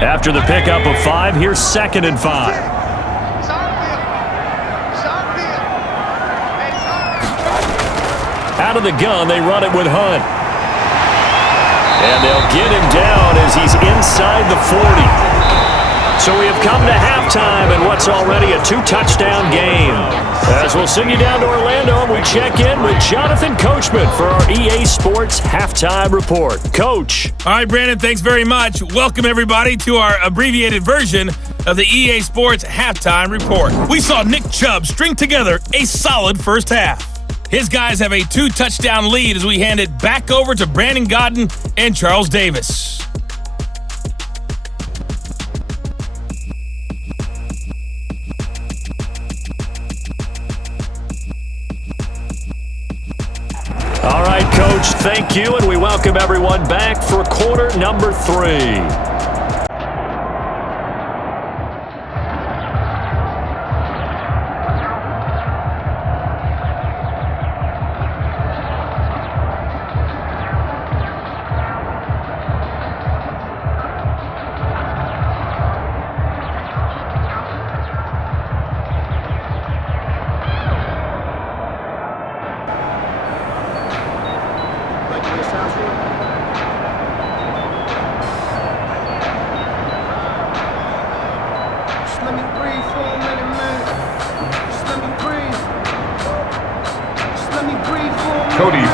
After the pickup of 5, here's 2nd and 5. Out of the gun, they run it with Hunt. And they'll get him down as he's inside the 40. So we have come to halftime in what's already a 2-touchdown game. As we'll send you down to Orlando, we check in with Jonathan Coachman for our EA Sports Halftime Report. Coach. All right, Brandon, thanks very much. Welcome, everybody, to our abbreviated version of the EA Sports Halftime Report. We saw Nick Chubb string together a solid first half. His guys have a 2-touchdown lead as we hand it back over to Brandon Godden and Charles Davis. Coach. Thank you, and we welcome everyone back for quarter number 3.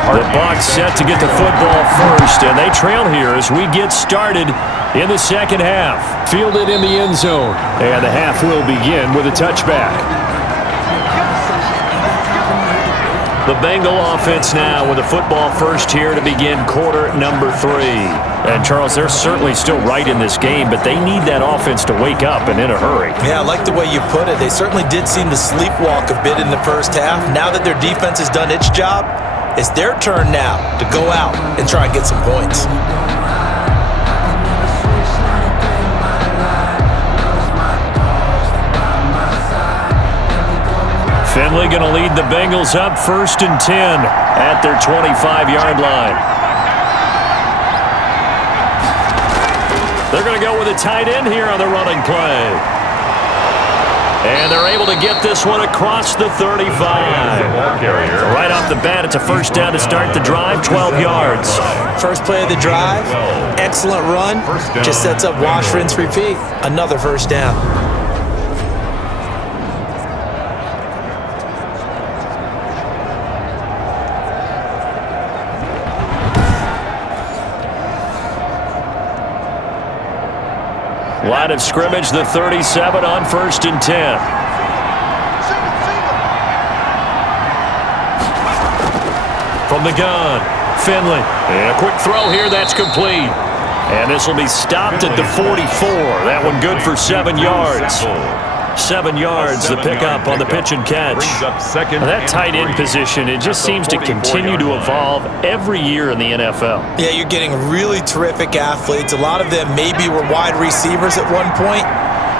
The Bucs set to get the football first, and they trail here as we get started in the second half. Fielded in the end zone, and the half will begin with a touchback. The Bengal offense now with the football first here to begin quarter number 3. And, Charles, they're certainly still right in this game, but they need that offense to wake up and in a hurry. Yeah, I like the way you put it. They certainly did seem to sleepwalk a bit in the first half. Now that their defense has done its job, it's their turn now to go out and try and get some points. Finley going to lead the Bengals up 1st and 10 at their 25-yard line. They're going to go with a tight end here on the running play. And they're able to get this one across the 35. Right off the bat, it's a first down to start the drive, 12 yards. First play of the drive, excellent run. Just sets up wash, rinse, repeat. Another first down. Line of scrimmage, the 37 on 1st and 10. From the gun, Finley. And a quick throw here, that's complete. And this will be stopped at the 44. That one good for 7 yards. 7 yards, the pickup on the pitch and catch. That tight end position, it just seems to continue to evolve every year in the NFL. Yeah, you're getting really terrific athletes. A lot of them maybe were wide receivers at one point.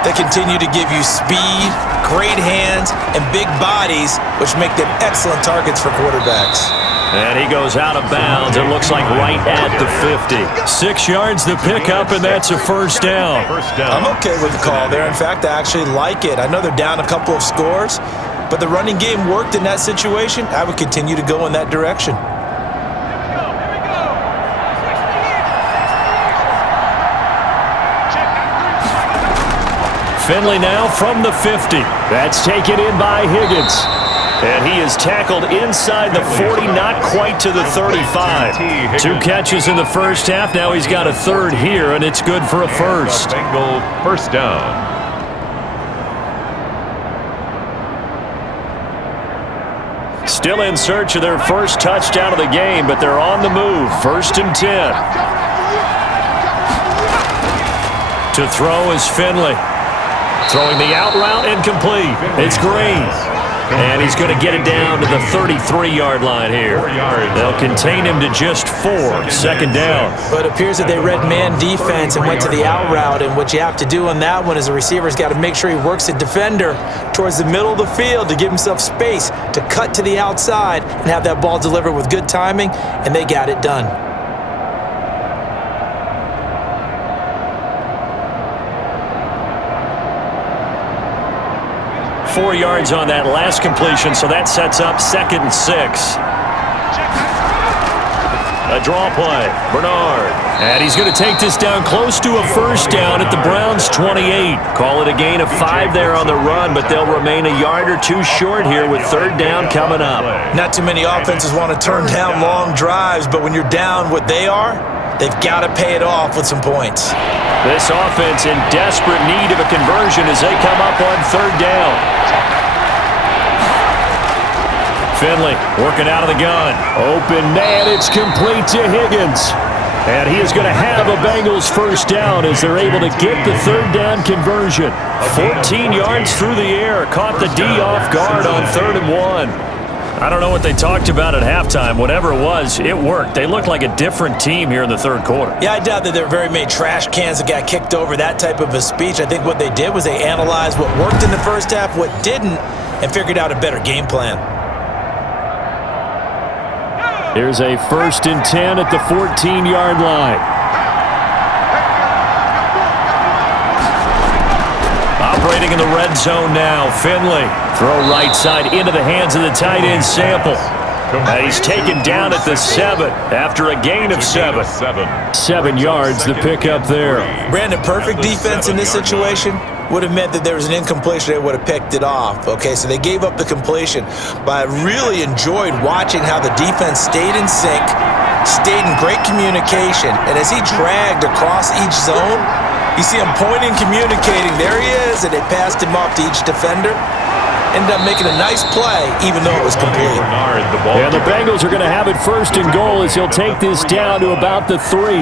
They continue to give you speed, great hands, and big bodies, which make them excellent targets for quarterbacks. And he goes out of bounds, it looks like right at the 50. 6 yards the pickup, and that's a first down. I'm okay with the call there. In fact, I actually like it. I know they're down a couple of scores, but the running game worked in that situation. I would continue to go in that direction. Finley now from the 50. That's taken in by Higgins. And he is tackled inside the 40, not quite to the 35. 2 catches in the first half. Now he's got a third here, and it's good for a first. Bengal first down. Still in search of their first touchdown of the game, but they're on the move. 1st and 10. To throw is Finley. Throwing the out route incomplete. It's Green. And he's going to get it down to the 33-yard line here. They'll contain him to just 4. 2nd down. But it appears that they read man defense and went to the out route. And what you have to do on that one is the receiver's got to make sure he works the defender towards the middle of the field to give himself space to cut to the outside and have that ball delivered with good timing. And they got it done. 4 yards on that last completion, so that sets up 2nd and 6. A draw play, Bernard. And he's going to take this down close to a first down at the Browns' 28. Call it a gain of 5 there on the run, but they'll remain a yard or 2 short here with 3rd down coming up. Not too many offenses want to turn down long drives, but when you're down what they are, they've got to pay it off with some points. This offense in desperate need of a conversion as they come up on 3rd down. Finley working out of the gun. Open man, it's complete to Higgins. And he is going to have a Bengals first down as they're able to get the 3rd down conversion. 14 yards through the air. Caught the D off guard on 3rd and 1. I don't know what they talked about at halftime. Whatever it was, it worked. They looked like a different team here in the third quarter. Yeah, I doubt that there were very many trash cans that got kicked over, that type of a speech. I think what they did was they analyzed what worked in the first half, what didn't, and figured out a better game plan. Here's a 1st and 10 at the 14-yard line. Operating in the red zone now, Finley. Throw right side into the hands of the tight end, Sample. He's taken down at the 7 after a gain of 7. 7 yards, the pickup there. Brandon, perfect defense in this situation would have meant that there was an incompletion. They would have picked it off. Okay, so they gave up the completion. But I really enjoyed watching how the defense stayed in sync, stayed in great communication, and as he dragged across each zone, you see him pointing, communicating. There he is, and they passed him off to each defender. Ended up making a nice play, even though it was complete. And the Bengals are going to have it 1st and goal as he'll take this down to about the 3.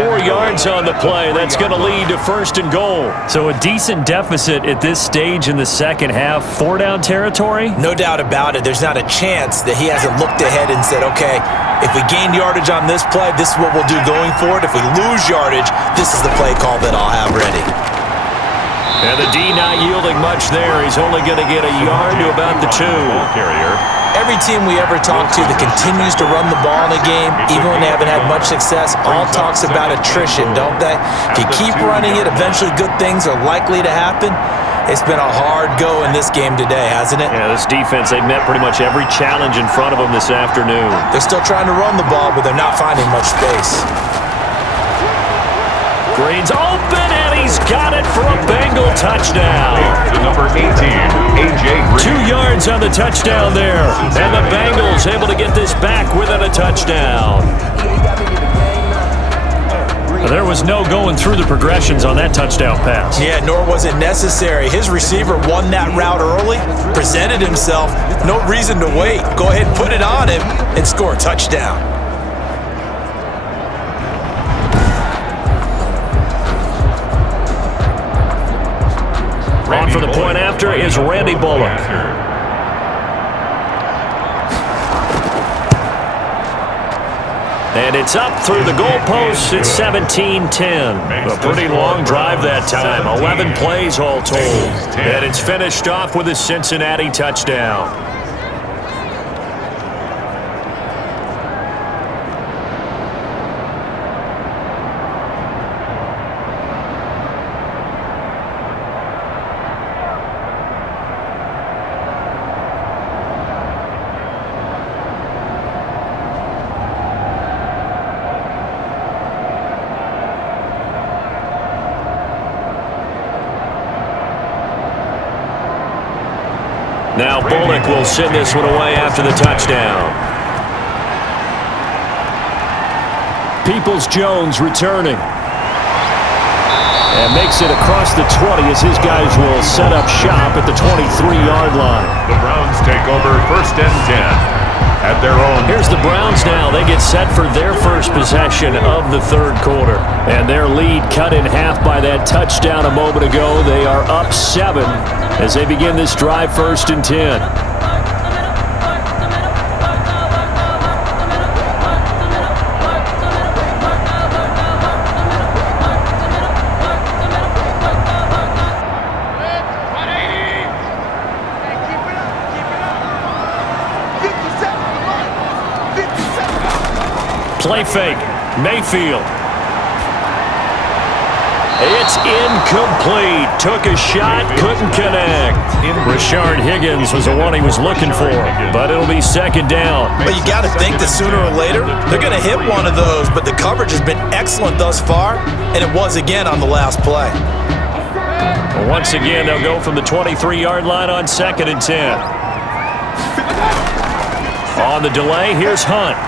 4 yards on the play. That's going to lead to 1st and goal. So a decent deficit at this stage in the second half. 4-down territory? No doubt about it. There's not a chance that he hasn't looked ahead and said, okay, if we gain yardage on this play, this is what we'll do going forward. If we lose yardage, this is the play call that I'll have ready. And the D not yielding much there. He's only going to get a yard to about the 2. Every team we ever talk to that continues to run the ball in a game, even when they haven't had much success, all talks about attrition, don't they? If you keep running it, eventually good things are likely to happen. It's been a hard go in this game today, hasn't it? Yeah, this defense, they've met pretty much every challenge in front of them this afternoon. They're still trying to run the ball, but they're not finding much space. Green's open, and he's got it for a Bengal touchdown. To number 18, A.J. Green. 2 yards on the touchdown there. And the Bengals able to get this back within a touchdown. There was no going through the progressions on that touchdown pass. Yeah, nor was it necessary. His receiver won that route early, presented himself. No reason to wait. Go ahead and put it on him and score a touchdown. On for the point after is Randy Bullock. And it's up through the goalposts. It's 17-10. A pretty long drive that time. 11 plays all told. And it's finished off with a Cincinnati touchdown. Now Bullock will send this one away after the touchdown. Peoples-Jones returning. And makes it across the 20 as his guys will set up shop at the 23-yard line. The Browns take over 1st and 10 at their own. Here's the Browns now. They get set for their first possession of the third quarter. And their lead cut in half by that touchdown a moment ago. They are up 7 as they begin this drive 1st and 10. Play fake. Mayfield. It's incomplete. Took a shot, couldn't connect. Rashard Higgins was the one he was looking for, but it'll be 2nd down. But you got to think that sooner or later, they're going to hit one of those, but the coverage has been excellent thus far, and it was again on the last play. Once again, they'll go from the 23-yard line on 2nd and 10. On the delay, here's Hunt.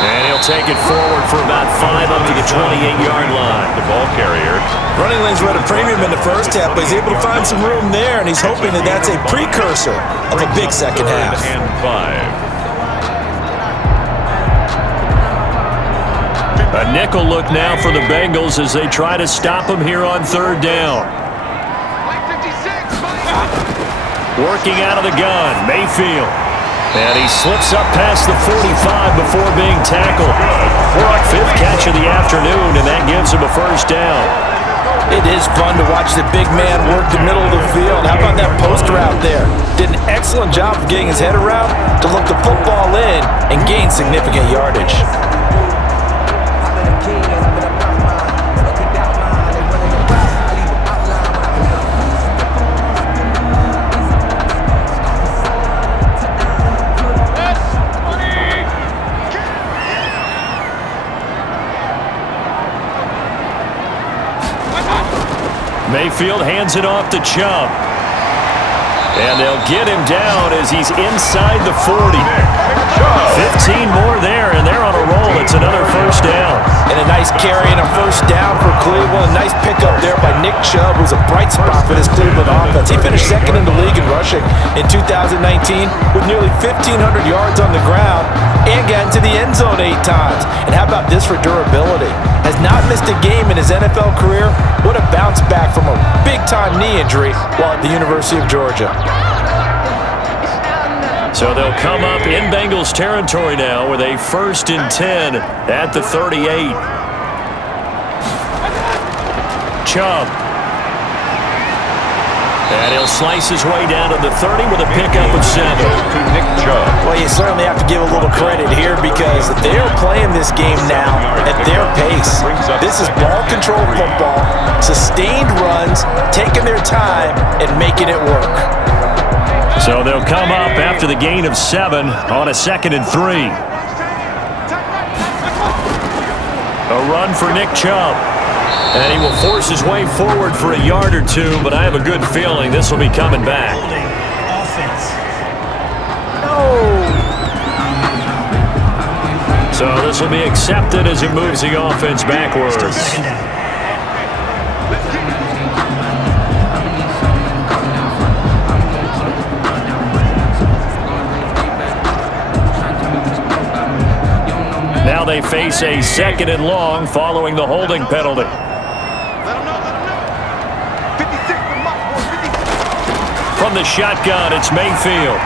And he'll take it forward for about 5 up to the 28-yard line. The ball carrier. Running lanes were at a premium in the first half, but he's able to find some room there, and he's hoping that that's a precursor of a big second half. And 5. A nickel look now for the Bengals as they try to stop him here on 3rd down. Working out of the gun, Mayfield. And he slips up past the 45 before being tackled. Fifth catch of the afternoon, and that gives him a first down. It is fun to watch the big man work the middle of the field. How about that post route there? Did an excellent job of getting his head around to look the football in and gain significant yardage. Mayfield hands it off to Chubb. And they'll get him down as he's inside the 40. 15 more there, and they're on a roll. It's another first down. And a nice carry and a first down for Cleveland. Nice pickup there by Nick Chubb, who's a bright spot for this Cleveland offense. He finished second in the league in rushing in 2019 with nearly 1,500 yards on the ground and got into the end zone 8 times. And how about this for durability? Has not missed a game in his NFL career. What a bounce back from a big-time knee injury while at the University of Georgia. So they'll come up in Bengals territory now with a 1st and 10 at the 38. Chubb. And he'll slice his way down to the 30 with a pickup of 7. To Nick Chubb. Well, you certainly have to give a little credit here because they're playing this game now at their pace. This is ball control football, sustained runs, taking their time, and making it work. So they'll come up after the gain of 7 on a 2nd and 3. A run for Nick Chubb. And he will force his way forward for a yard or two, but I have a good feeling this will be coming back. So this will be accepted as he moves the offense backwards. Now they face a 2nd and long following the holding penalty. From the shotgun, it's Mayfield.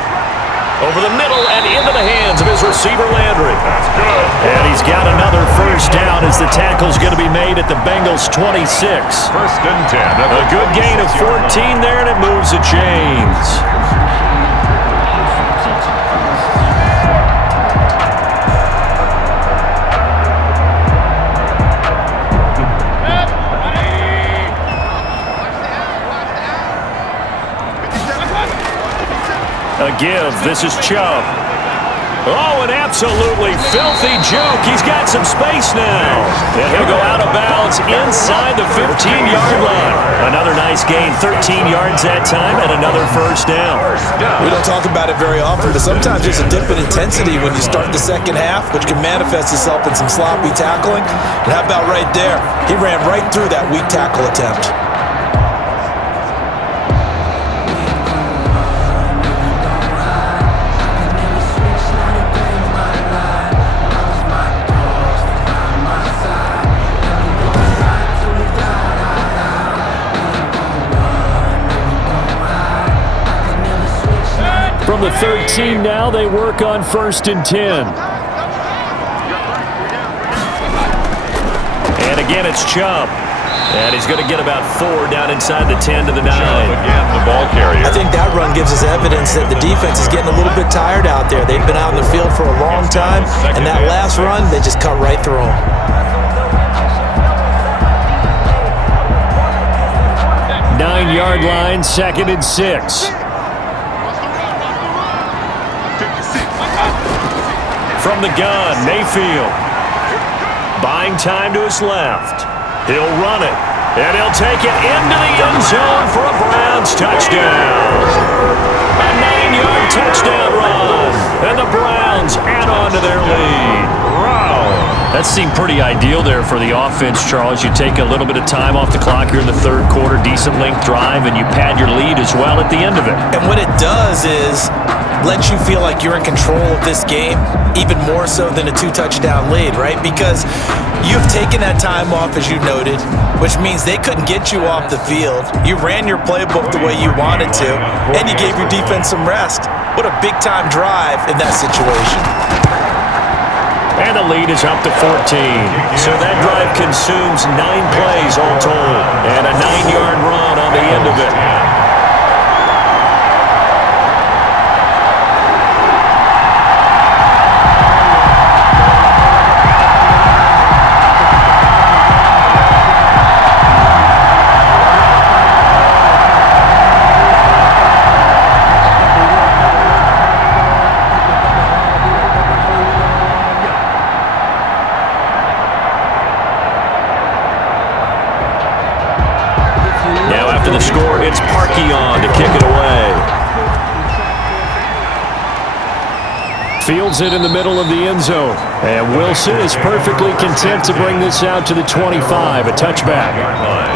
Over the middle and into the hands of his receiver, Landry. That's good. And he's got another first down as the tackle's going to be made at the Bengals' 26. 1st and 10. A good gain of 14 there, and it moves the chains. A give. This is Chubb. Oh, an absolutely filthy joke. He's got some space now. And he'll go out of bounds inside the 15-yard line. Another nice gain, 13 yards that time, and another first down. We don't talk about it very often, but sometimes there's a dip in intensity when you start the second half, which can manifest itself in some sloppy tackling. And how about right there? He ran right through that weak tackle attempt. From the 13 now, they work on 1st and 10. And again, it's Chubb. And he's going to get about 4 down inside the 10 to the 9. Again, the ball carrier. I think that run gives us evidence that the defense is getting a little bit tired out there. They've been out in the field for a long time, and that last run, they just cut right through them. 9-yard line, 2nd and 6. From the gun, Mayfield. Buying time to his left. He'll run it, and he'll take it into the end zone for a Browns touchdown. A 9-yard touchdown run, and the Browns add on to their lead. Wow. That seemed pretty ideal there for the offense, Charles. You take a little bit of time off the clock here in the 3rd quarter, decent length drive, and you pad your lead as well at the end of it. And what it does is lets you feel like you're in control of this game, even more so than a 2-touchdown lead, right? Because you've taken that time off, as you noted, which means they couldn't get you off the field. You ran your playbook the way you wanted to, and you gave your defense some rest. What a big-time drive in that situation. And the lead is up to 14. So that drive consumes 9 plays all told, and a 9-yard run on the end of it. It's Parkion to kick it away. Fields it in the middle of the end zone. And Wilson is perfectly content to bring this out to the 25, a touchback.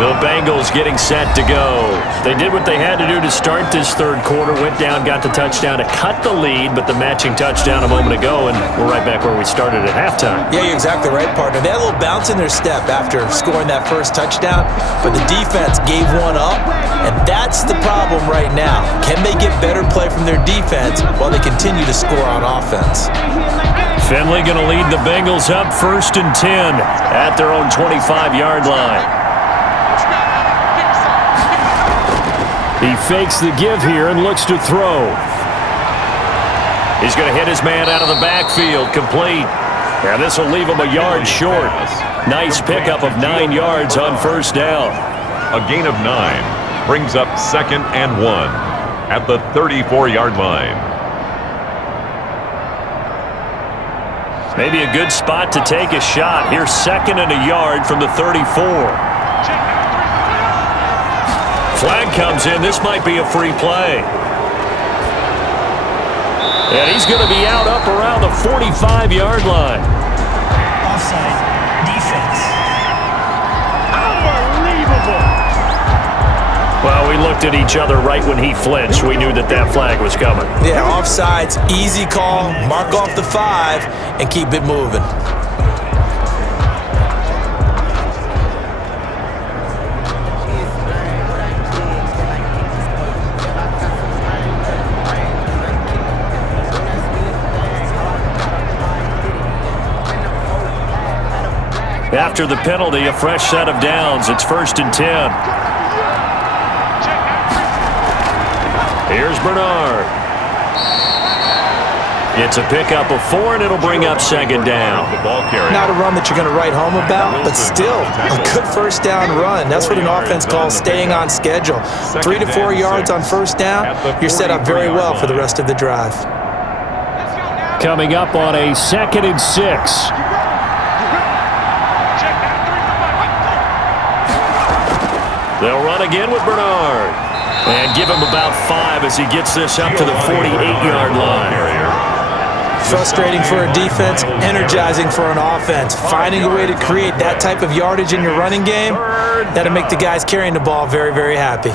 The Bengals getting set to go. They did what they had to do to start this third quarter, went down, got the touchdown to cut the lead, but the matching touchdown a moment ago, and we're right back where we started at halftime. Yeah, you're exactly right, partner. They had a little bounce in their step after scoring that first touchdown, but the defense gave one up, and that's the problem right now. Can they get better play from their defense while they continue to score on offense? Finley going to lead the Bengals up 1st and 10 at their own 25-yard line. He fakes the give here and looks to throw. He's going to hit his man out of the backfield, complete. And this will leave him a yard short. Nice pickup of 9 yards on first down. A gain of 9 brings up 2nd and 1 at the 34-yard line. Maybe a good spot to take a shot. Here's 2nd and a yard from the 34. Flag comes in. This might be a free play. And he's going to be out up around the 45-yard line. Offside. Defense. Unbelievable. Well, we looked at each other right when he flinched. We knew that that flag was coming. Yeah, offsides, easy call, mark off the 5, and keep it moving. After the penalty, a fresh set of downs. It's 1st and 10. Here's Bernard. It's a pickup of 4, and it'll bring up 2nd down. Not a run that you're going to write home about, but still a good first down run. That's what an offense calls staying on schedule. 3 to 4 yards on first down, you're set up very well for the rest of the drive. Coming up on a 2nd and 6. They'll run again with Bernard. And give him about 5 as he gets this up to the 48-yard line. Frustrating for a defense, energizing for an offense. Finding a way to create that type of yardage in your running game, that'll make the guys carrying the ball very, very happy.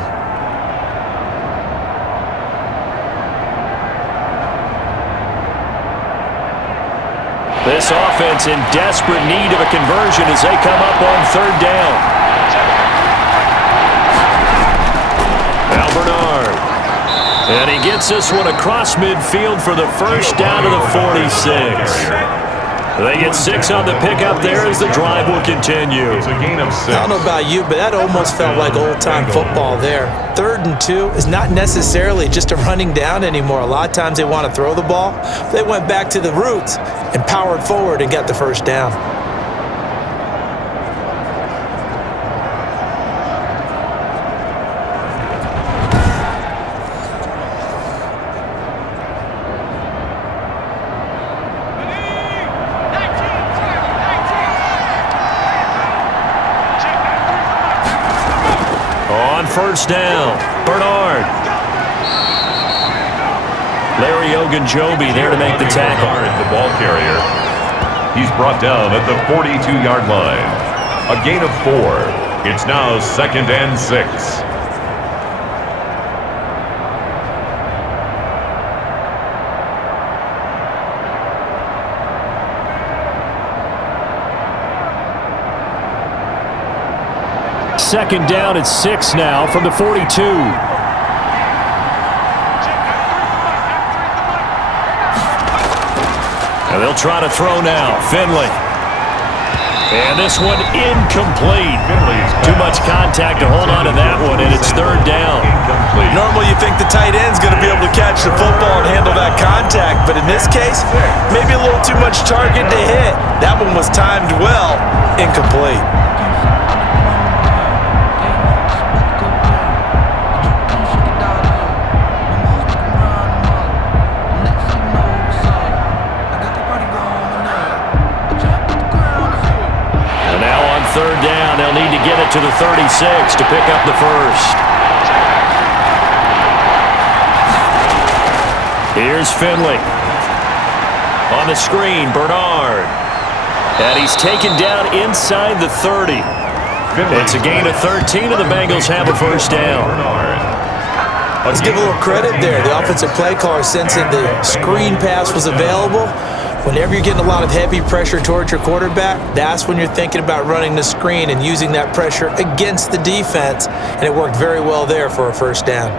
This offense in desperate need of a conversion as they come up on 3rd down. Bernard. And he gets this one across midfield for the first down to the 46. They get 6 on the pickup there as the drive will continue. It's a gain of 6. I don't know about you, but that almost felt like old-time football there. 3rd and 2 is not necessarily just a running down anymore. A lot of times they want to throw the ball. They went back to the roots and powered forward and got the first down. First down, Bernard. Larry Ogunjobi there to make the tackle. The ball carrier. He's brought down at the 42-yard line. A gain of 4. It's now 2nd and 6. second down at 6 now from the 42. And they'll try to throw now. Finley. And this one incomplete. Too much contact to hold on to that one, and it's third down. Normally you think the tight end's going to be able to catch the football and handle that contact, but in this case, maybe a little too much target to hit. That one was timed well, incomplete. Third down, they'll need to get it to the 36 to pick up the first. Here's Finley. On the screen, Bernard. And he's taken down inside the 30. It's a gain of 13, and the Bengals have a first down. Let's give a little credit there. The offensive play caller, sensing the screen pass was available. Whenever you're getting a lot of heavy pressure towards your quarterback, that's when you're thinking about running the screen and using that pressure against the defense, and it worked very well there for a first down.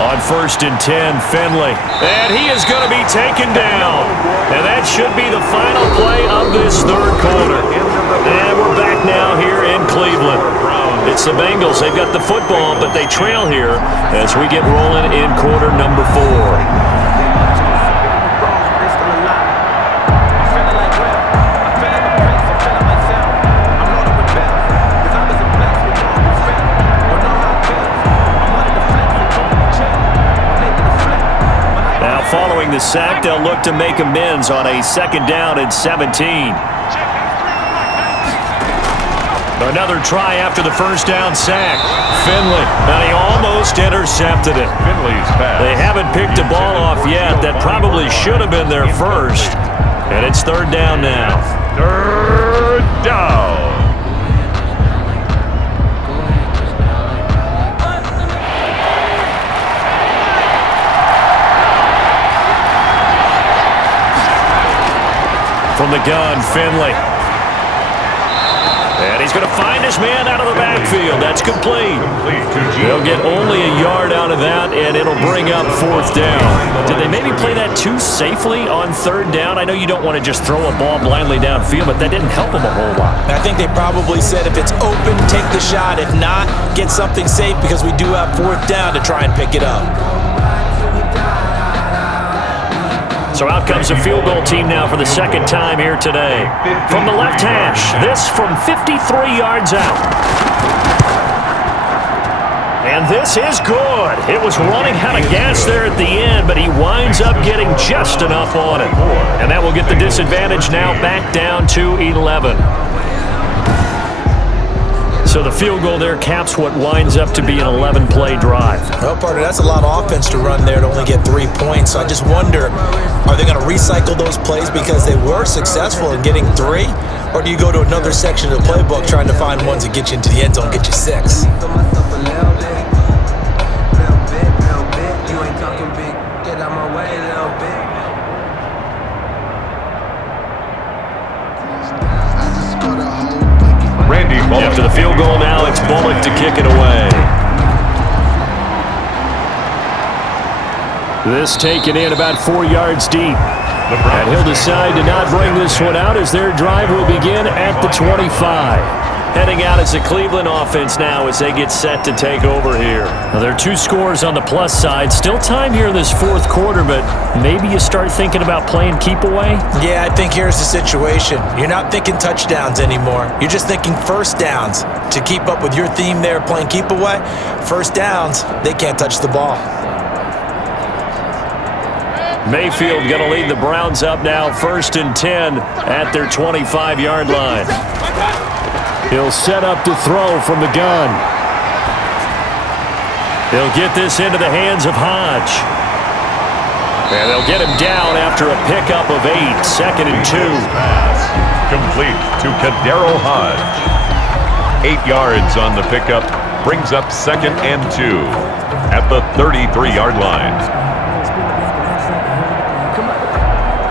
On 1st and 10, Finley. And he is going to be taken down. And that should be the final play of this third quarter. And we're back now here in Cleveland. It's the Bengals. They've got the football, but they trail here as we get rolling in quarter number 4. Following the sack, they'll look to make amends on a second down and 17. Another try after the first down sack. Finley, and he almost intercepted it. Finley's pass. They haven't picked the ball off yet. That probably should have been their first. And it's third down now. Third down. From the gun, Finley. And he's going to find his man out of the backfield. That's complete. They'll get only a yard out of that, and it'll bring up fourth down. Did they maybe play that too safely on third down? I know you don't want to just throw a ball blindly downfield, but that didn't help them a whole lot. I think they probably said if it's open, take the shot. If not, get something safe because we do have fourth down to try and pick it up. So out comes the field goal team now for the second time here today. From the left hash, this from 53 yards out. And this is good. It was running out of gas there at the end, but he winds up getting just enough on it. And that will get the disadvantage now back down to 11. So the field goal there caps what winds up to be an 11-play drive. Well, partner, that's a lot of offense to run there to only get 3 points. So I just wonder, are they going to recycle those plays because they were successful in getting 3? Or do you go to another section of the playbook trying to find ones that get you into the end zone, get you 6? After the field goal now, it's Bullock to kick it away. This taken in about 4 yards deep. And he'll decide to not bring this one out as their drive will begin at the 25. Heading out as the Cleveland offense now as they get set to take over here. Now, there are 2 scores on the plus side. Still time here in this fourth quarter, but maybe you start thinking about playing keep away? Yeah, I think here's the situation. You're not thinking touchdowns anymore. You're just thinking first downs. To keep up with your theme there, playing keep away, first downs, they can't touch the ball. Mayfield going to lead the Browns up now, 1st and 10 at their 25-yard line. He'll set up to throw from the gun. They'll get this into the hands of Hodge. And they'll get him down after a pickup of 8, 2nd and 2. Complete to Kadero Hodge. 8 yards on the pickup. brings up 2nd and 2 at the 33-yard line.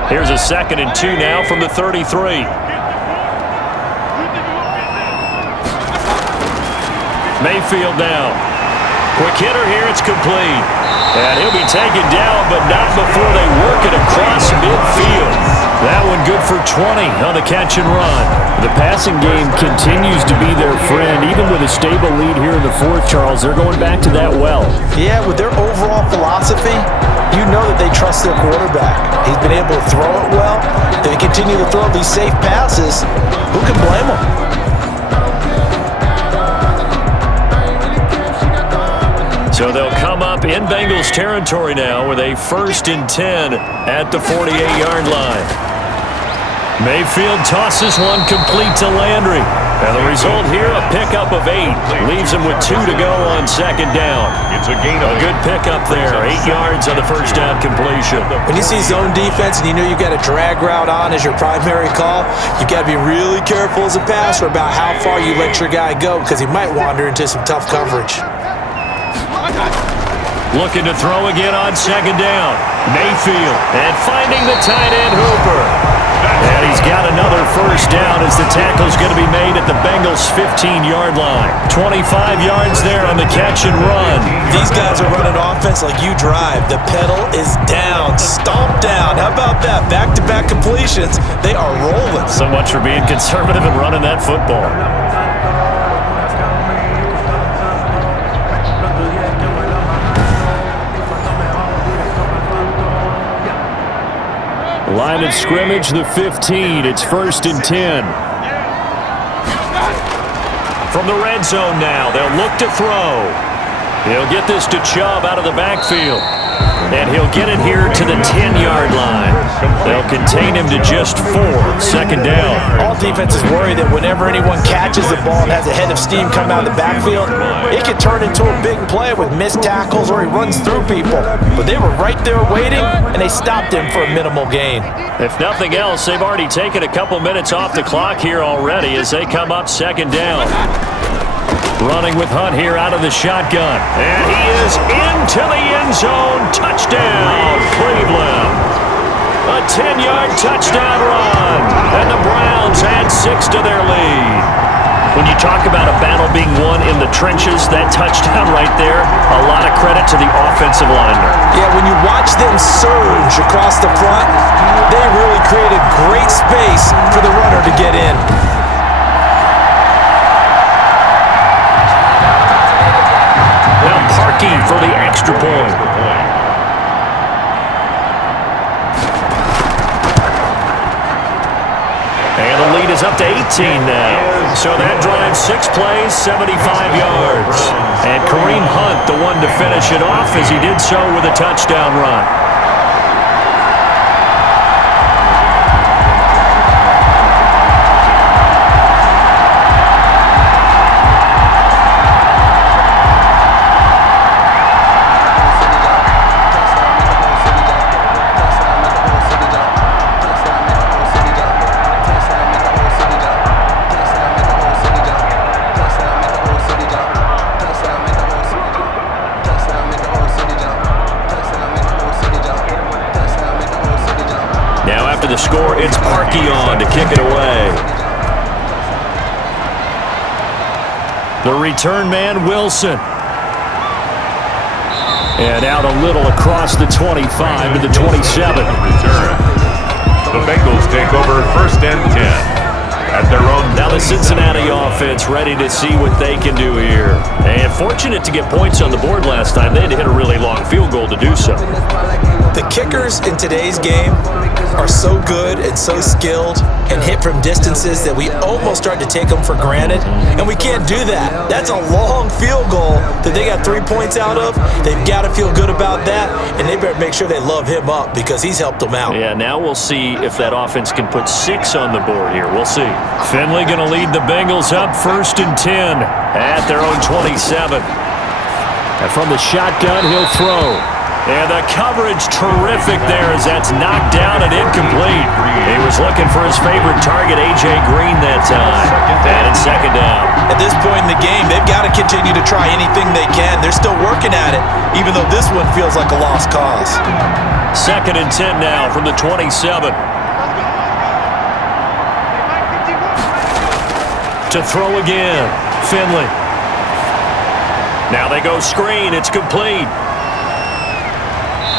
Here's a 2nd and 2 now from the 33. Mayfield now. Quick hitter here, it's complete. And he'll be taken down, but not before they work it across midfield. That one good for 20 on the catch and run. The passing game continues to be their friend. Even with a stable lead here in the fourth, Charles, they're going back to that well. Yeah, with their overall philosophy, you know that they trust their quarterback. He's been able to throw it well. They continue to throw these safe passes. Who can blame them? So they'll come up in Bengals territory now with a 1st and 10 at the 48-yard line. Mayfield tosses one complete to Landry. And the result here, a pickup of 8. Leaves him with 2 to go on 2nd down. It's a gain of a good pickup there. 8 yards on the first down completion. When you see zone defense and you know you've got a drag route on as your primary call, you've got to be really careful as a passer about how far you let your guy go because he might wander into some tough coverage. Looking to throw again on 2nd down. Mayfield, and finding the tight end Hooper. And he's got another first down as the tackle's going to be made at the Bengals' 15-yard line. 25 yards there on the catch and run. These guys are running offense like you drive. The pedal is down, stomp down. How about that? Back-to-back completions. They are rolling. So much for being conservative and running that football. Line of scrimmage, the 15. It's 1st and 10. From the red zone now, they'll look to throw. He'll get this to Chubb out of the backfield. And he'll get it here to the 10-yard line. They'll contain him to just 4. 2nd down. All defenses worry that whenever anyone catches the ball and has a head of steam come out of the backfield, it can turn into a big play with missed tackles or he runs through people. But they were right there waiting, and they stopped him for a minimal gain. If nothing else, they've already taken a couple minutes off the clock here already as they come up 2nd down. Running with Hunt here out of the shotgun. And he is into the end zone. Touchdown, Cleveland. A 10-yard touchdown run. And the Browns add 6 to their lead. When you talk about a battle being won in the trenches, that touchdown right there, a lot of credit to the offensive lineman. Yeah, when you watch them surge across the front, they really created great space for the runner to get in. For the extra point. And the lead is up to 18 now. So that drives 6 plays, 75 yards. And Kareem Hunt, the one to finish it off as he did so with a touchdown run. The score, it's Parkey on to kick it away. The return man, Wilson. And out a little across the 25 to the 27. The Bengals take over 1st and 10 at their own. Now the Cincinnati offense ready to see what they can do here. And fortunate to get points on the board last time. They had to hit a really long field goal to do so. The kickers in today's game are so good and so skilled and hit from distances that we almost start to take them for granted, and we can't do that. That's a long field goal that they got 3 points out of. They've got to feel good about that, and they better make sure they love him up because he's helped them out. Yeah, now we'll see if that offense can put 6 on the board here. We'll see. Finley going to lead the Bengals up 1st and 10 at their own 27. And from the shotgun, he'll throw. And the coverage terrific there as that's knocked down and incomplete. He was looking for his favorite target, A.J. Green, that time. And it's 2nd down. At this point in the game, they've got to continue to try everything they can. They're still working at it, even though this one feels like a lost cause. 2nd and 10 now from the 27. To throw again, Finley. Now they go screen. It's complete.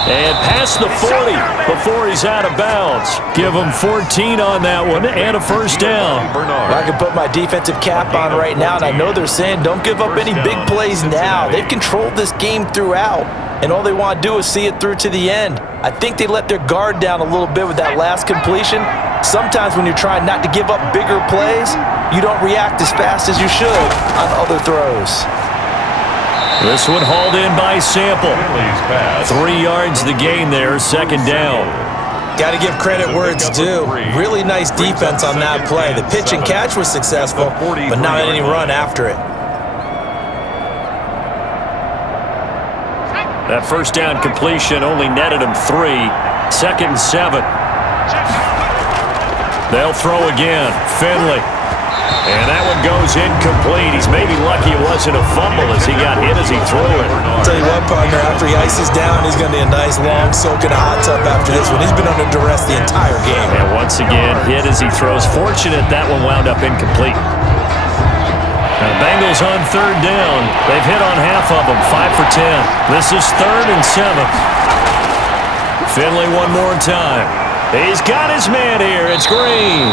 And past the 40 before he's out of bounds. Give him 14 on that one and a first down. I can put my defensive cap on right now, and I know they're saying don't give up any big plays now. They've controlled this game throughout, and all they want to do is see it through to the end. I think they let their guard down a little bit with that last completion. Sometimes when you're trying not to give up bigger plays, you don't react as fast as you should on other throws. This one hauled in by Sample. 3 yards the gain there, 2nd down. Got to give credit where it's due. Really nice defense on that play. The pitch and catch was successful, but not any run after it. That first down completion only netted him 3. 2nd and 7. They'll throw again. Finley. And that one goes incomplete. He's maybe lucky it wasn't a fumble as he got hit as he threw it. I'll tell you what, partner, after he ices down, he's going to need a nice long soak in a hot tub after this one. He's been under duress the entire game. And once again, hit as he throws. Fortunate that one wound up incomplete. Now, the Bengals on 3rd down. They've hit on half of them, 5 for 10. This is 3rd and 7. Finley one more time. He's got his man here. It's Green.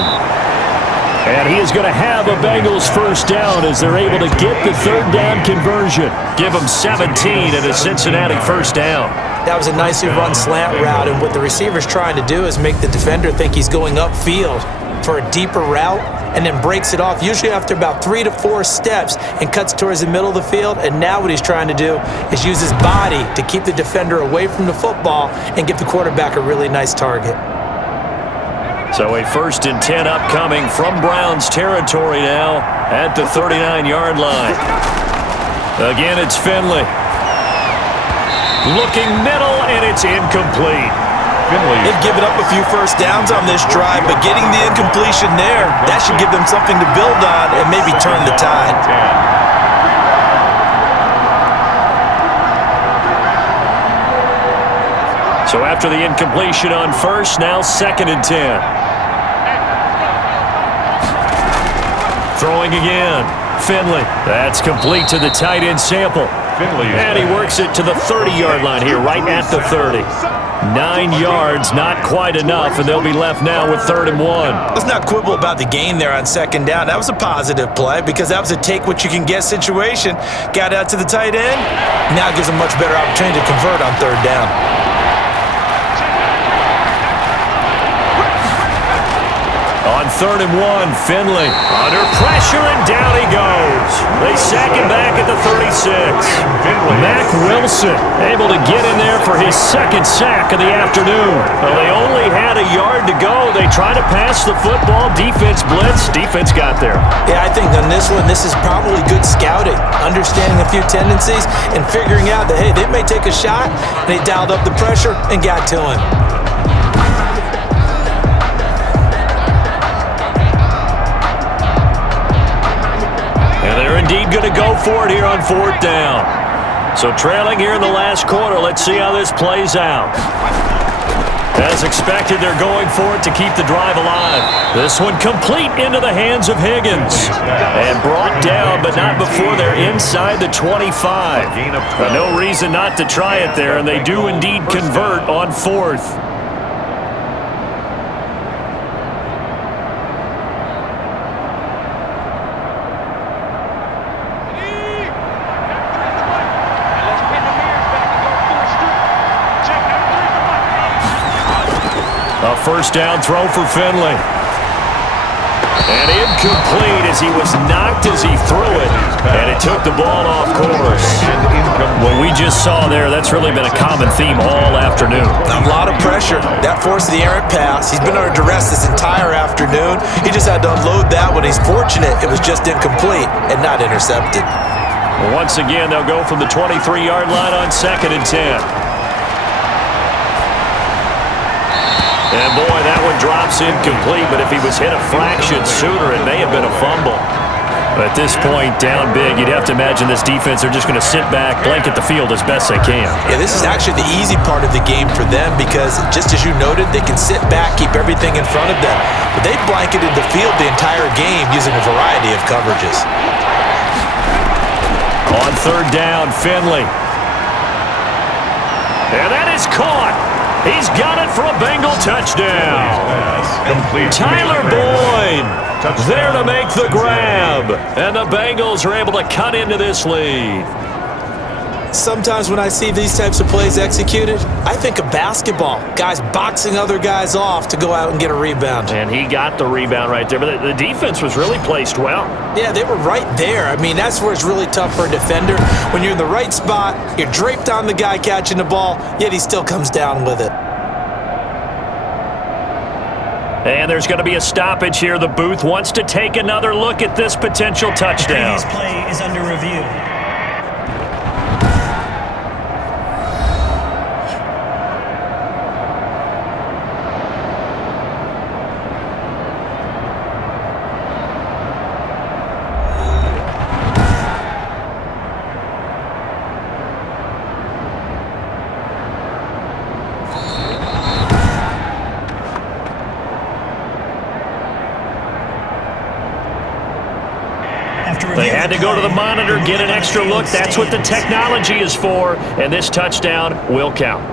And he is going to have a Bengals first down as they're able to get the 3rd down conversion. Give them 17 and a Cincinnati first down. That was a nicely run slant route, and what the receiver's trying to do is make the defender think he's going upfield for a deeper route and then breaks it off, usually after about 3 to 4 steps, and cuts towards the middle of the field. And now what he's trying to do is use his body to keep the defender away from the football and give the quarterback a really nice target. So a 1st and 10 upcoming from Browns territory now at the 39-yard line. Again, it's Finley. Looking middle, and it's incomplete. They've given up a few first downs on this drive, but getting the incompletion there, that should give them something to build on and maybe turn the tide. So after the incompletion on 1st, now 2nd and 10. Throwing again. Finley. That's complete to the tight end Sample. And he works it to the 30-yard line here, right at the 30. 9 yards, not quite enough, and they'll be left now with 3rd and 1. Let's not quibble about the gain there on 2nd down. That was a positive play because that was a take-what-you-can-get situation. Got out to the tight end. Now it gives them much better opportunity to convert on 3rd down. On 3rd and 1, Finley under pressure, and down he goes. They sack him back at the 36. Mack Wilson able to get in there for his 2nd sack of the afternoon. Well, they only had a yard to go. They tried to pass the football. Defense blitz. Defense got there. Yeah, I think on this one, this is probably good scouting, understanding a few tendencies and figuring out that, hey, they may take a shot. They dialed up the pressure and got to him. Indeed going to go for it here on 4th down. So trailing here in the last quarter. Let's see how this plays out. As expected, they're going for it to keep the drive alive. This one complete into the hands of Higgins. And brought down, but not before they're inside the 25. No reason not to try it there, and they do indeed convert on 4th. A first down throw for Finley. And incomplete as he was knocked as he threw it. And it took the ball off course. What we just saw there, that's really been a common theme all afternoon. A lot of pressure. That forced the errant pass. He's been under duress this entire afternoon. He just had to unload that one. He's fortunate it was just incomplete and not intercepted. Well, once again, they'll go from the 23-yard line on 2nd and 10. And boy, that one drops incomplete, but if he was hit a fraction sooner, it may have been a fumble. At this point, down big, you'd have to imagine this defense, they're just going to sit back, blanket the field as best they can. Yeah, this is actually the easy part of the game for them because, just as you noted, they can sit back, keep everything in front of them. But they've blanketed the field the entire game using a variety of coverages. On third down, Finley. And that is caught. He's got it for a Bengal touchdown. Tyler Boyd there to make the grab. And the Bengals are able to cut into this lead. Sometimes when I see these types of plays executed, I think of basketball. Guys boxing other guys off to go out and get a rebound. And he got the rebound right there, but the defense was really placed well. Yeah, they were right there. I mean, that's where it's really tough for a defender. When you're in the right spot, you're draped on the guy catching the ball, yet he still comes down with it. And there's going to be a stoppage here. The booth wants to take another look at this potential touchdown. The previous play is under review. They had to go to the monitor, get an extra look. That's what the technology is for, and this touchdown will count.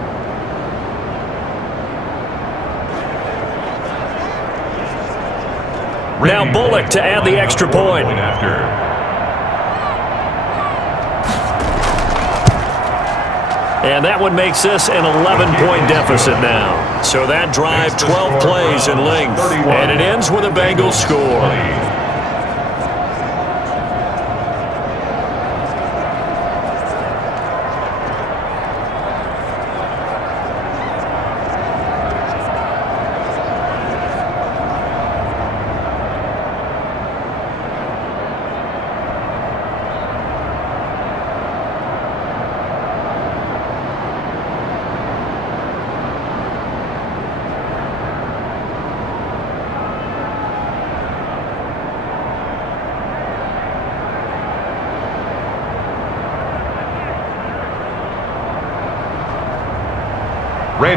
Now Bullock to add the extra point. And that one makes this an 11-point deficit now. So that drive, 12 plays in length, and it ends with a Bengals score.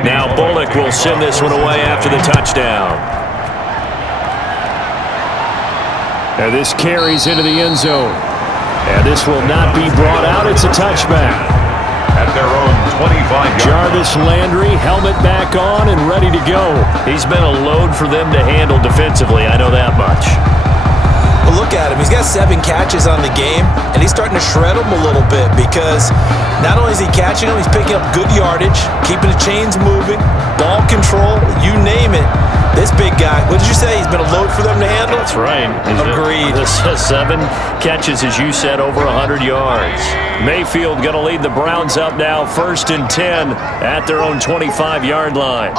Now Bullock will send this one away after the touchdown. And this carries into the end zone. And this will not be brought out. It's a touchback. At their own 25-yard. Jarvis Landry, helmet back on and ready to go. He's been a load for them to handle defensively, I know that much. But look at him. He's got 7 catches on the game, and he's starting to shred them a little bit because not only is he catching them, he's picking up good yardage, keeping the chains moving, ball control, you name it. This big guy, what did you say? He's been a load for them to handle? That's right. Agreed. 7 catches, as you said, over 100 yards. Mayfield going to lead the Browns up now, 1st and 10 at their own 25-yard line.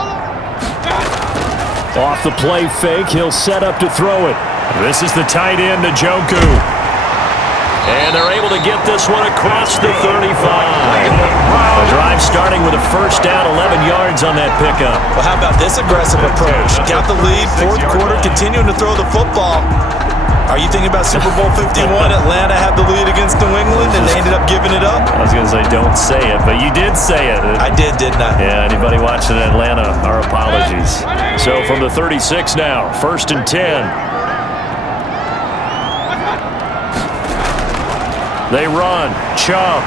Off the play fake, he'll set up to throw it. This is the tight end, Njoku. And they're able to get this one across the 35. The drive starting with a first down, 11 yards on that pickup. Well, how about this aggressive approach? Got the lead, 4th quarter, continuing to throw the football. Are you thinking about Super Bowl 51? Atlanta had the lead against New England, and they ended up giving it up? I was going to say, don't say it, but you did say it. I did, didn't I? Yeah, anybody watching Atlanta, our apologies. So from the 36 now, 1st and 10. They run. Chubb.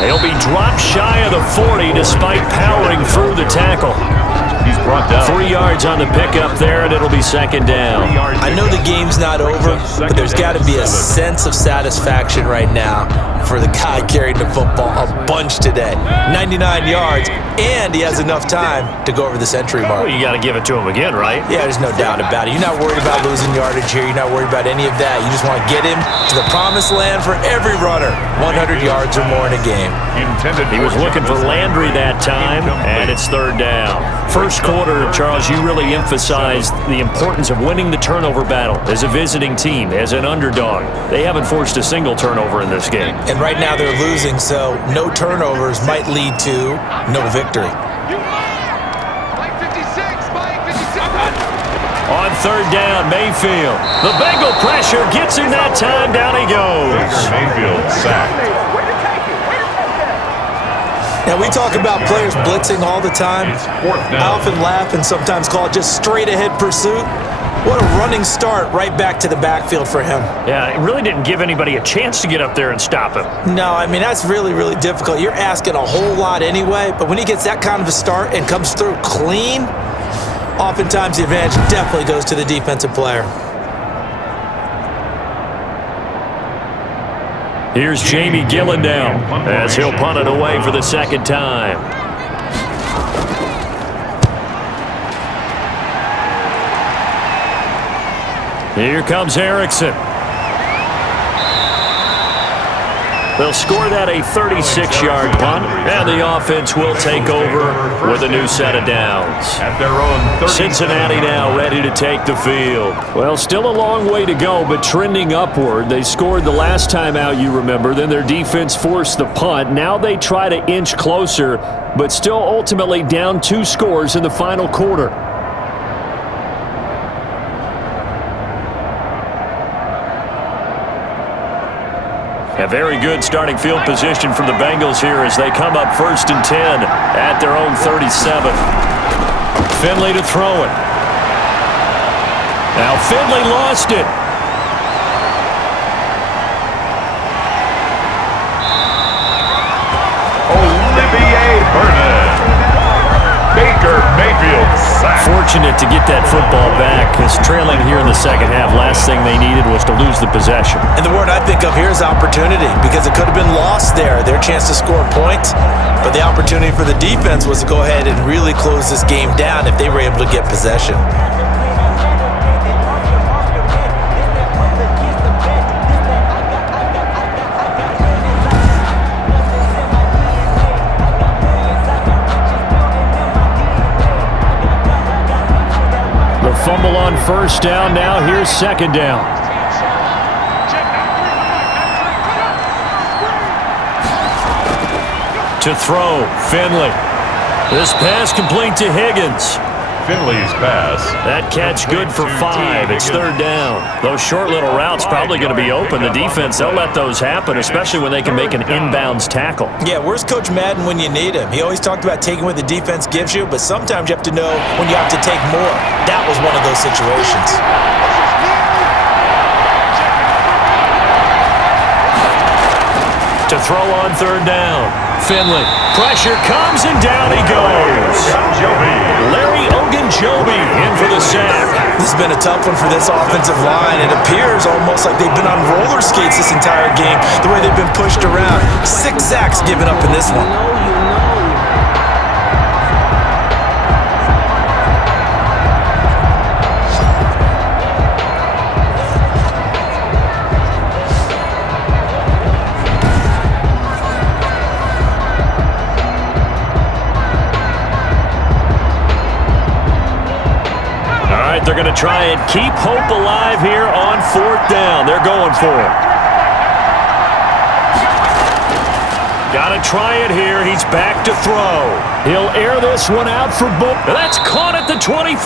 They'll be dropped shy of the 40 despite powering through the tackle. He's brought down. 3 yards on the pickup there, and it'll be 2nd down. I know the game's not over, but there's got to be a sense of satisfaction right now for the guy carrying the football a bunch today. 99 yards, and he has enough time to go over the century mark. Well, you got to give it to him again, right? Yeah, there's no doubt about it. You're not worried about losing yardage here. You're not worried about any of that. You just want to get him to the promised land for every runner. 100 yards or more in a game. He was looking for Landry that time, and it's 3rd down. First quarter, Charles, you really emphasized the importance of winning the turnover battle as a visiting team, as an underdog. They haven't forced a single turnover in this game. And right now they're losing, so no turnovers might lead to no victory. On third down, Mayfield. The Bengal pressure gets him that time. Down he goes. Mayfield sacked. Now, we talk about players blitzing all the time. I often laugh and sometimes call it just straight-ahead pursuit. What a running start right back to the backfield for him. Yeah, it really didn't give anybody a chance to get up there and stop him. No, I mean, that's really, really difficult. You're asking a whole lot anyway, but when he gets that kind of a start and comes through clean, oftentimes the advantage definitely goes to the defensive player. Here's Jamie Gillen now as he'll punt it away for the second time. Here comes Erickson. They'll score that a 36-yard punt, and the offense will take over with a new set of downs. At their own 30. Cincinnati now ready to take the field. Well, still a long way to go, but trending upward. They scored the last time out, you remember. Then their defense forced the punt. Now they try to inch closer, but still ultimately down 2 scores in the final quarter. A very good starting field position for the Bengals here as they come up 1st and 10 at their own 37. Finley to throw it. Now Finley lost it. Olivier Vernon. Baker Mayfield sacked. Fortunate to get that football back because trailing here in the second half, last thing they needed was to lose the possession. And the word I think of here is opportunity, because it could have been lost there, their chance to score points. But the opportunity for the defense was to go ahead and really close this game down if they were able to get possession. Fumble on first down. Now here's second down. To throw, Finley. This pass complete to Higgins. Finley's pass. That catch good for 5. It's third down. Those short little routes probably going to be open. The defense, they'll let those happen, especially when they can make an inbounds tackle. Yeah, where's Coach Madden when you need him? He always talked about taking what the defense gives you, but sometimes you have to know when you have to take more. That was one of those situations. To throw on third down. Finley. Pressure comes and down he goes. Larry Ogunjobi in for the sack. This has been a tough one for this offensive line. It appears almost like they've been on roller skates this entire game, the way they've been pushed around. 6 sacks given up in this one. They're going to try and keep hope alive here on 4th down. They're going for it. Got to try it here. He's back to throw. He'll air this one out for Book. That's caught at the 25.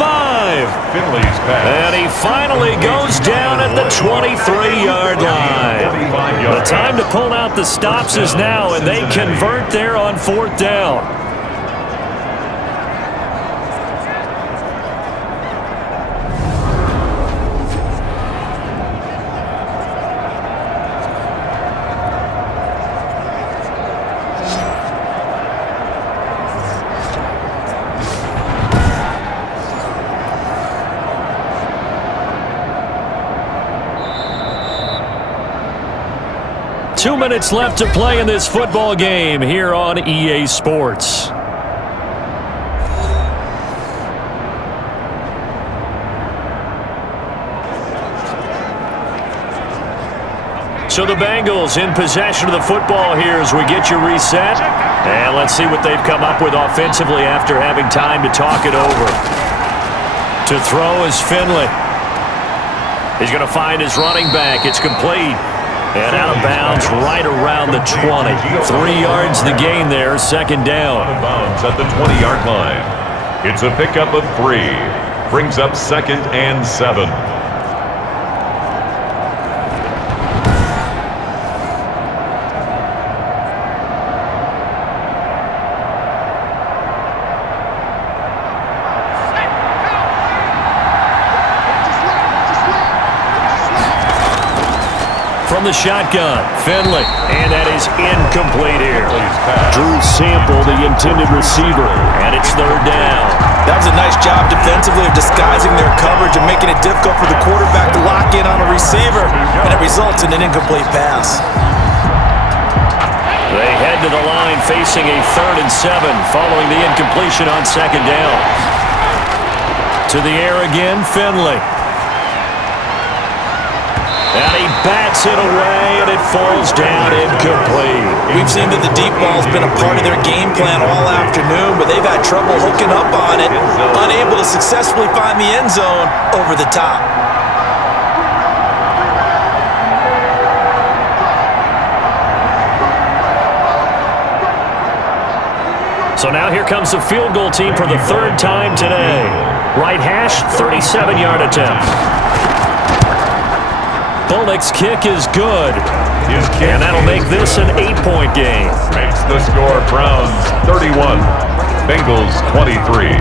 Finley's pass. And he finally goes down at the 23-yard line. The time to pull out the stops is now, and they convert there on 4th down. Two minutes left to play in this football game here on EA Sports. So the Bengals in possession of the football here as we get you reset. And let's see what they've come up with offensively after having time to talk it over. To throw is Finley. He's going to find his running back. It's complete. And out of bounds right around the 20. 3 yards the gain there, second down. Out of bounds at the 20-yard line. It's a pickup of 3 brings up 2nd and 7. From the shotgun, Finley, and that is incomplete here. Drew Sample, the intended receiver, and it's 3rd down. That was a nice job defensively of disguising their coverage and making it difficult for the quarterback to lock in on a receiver, and it results in an incomplete pass. They head to the line facing a 3rd and 7 following the incompletion on 2nd down. To the air again, Finley. And he bats it away, and it falls down incomplete. We've seen that the deep ball's been a part of their game plan all afternoon, but they've had trouble hooking up on it, unable to successfully find the end zone over the top. So now here comes the field goal team for the 3rd time today. Right hash, 37-yard attempt. Bullock's kick is good. And that'll make this an 8-point game. Makes the score Browns 31, Bengals 23.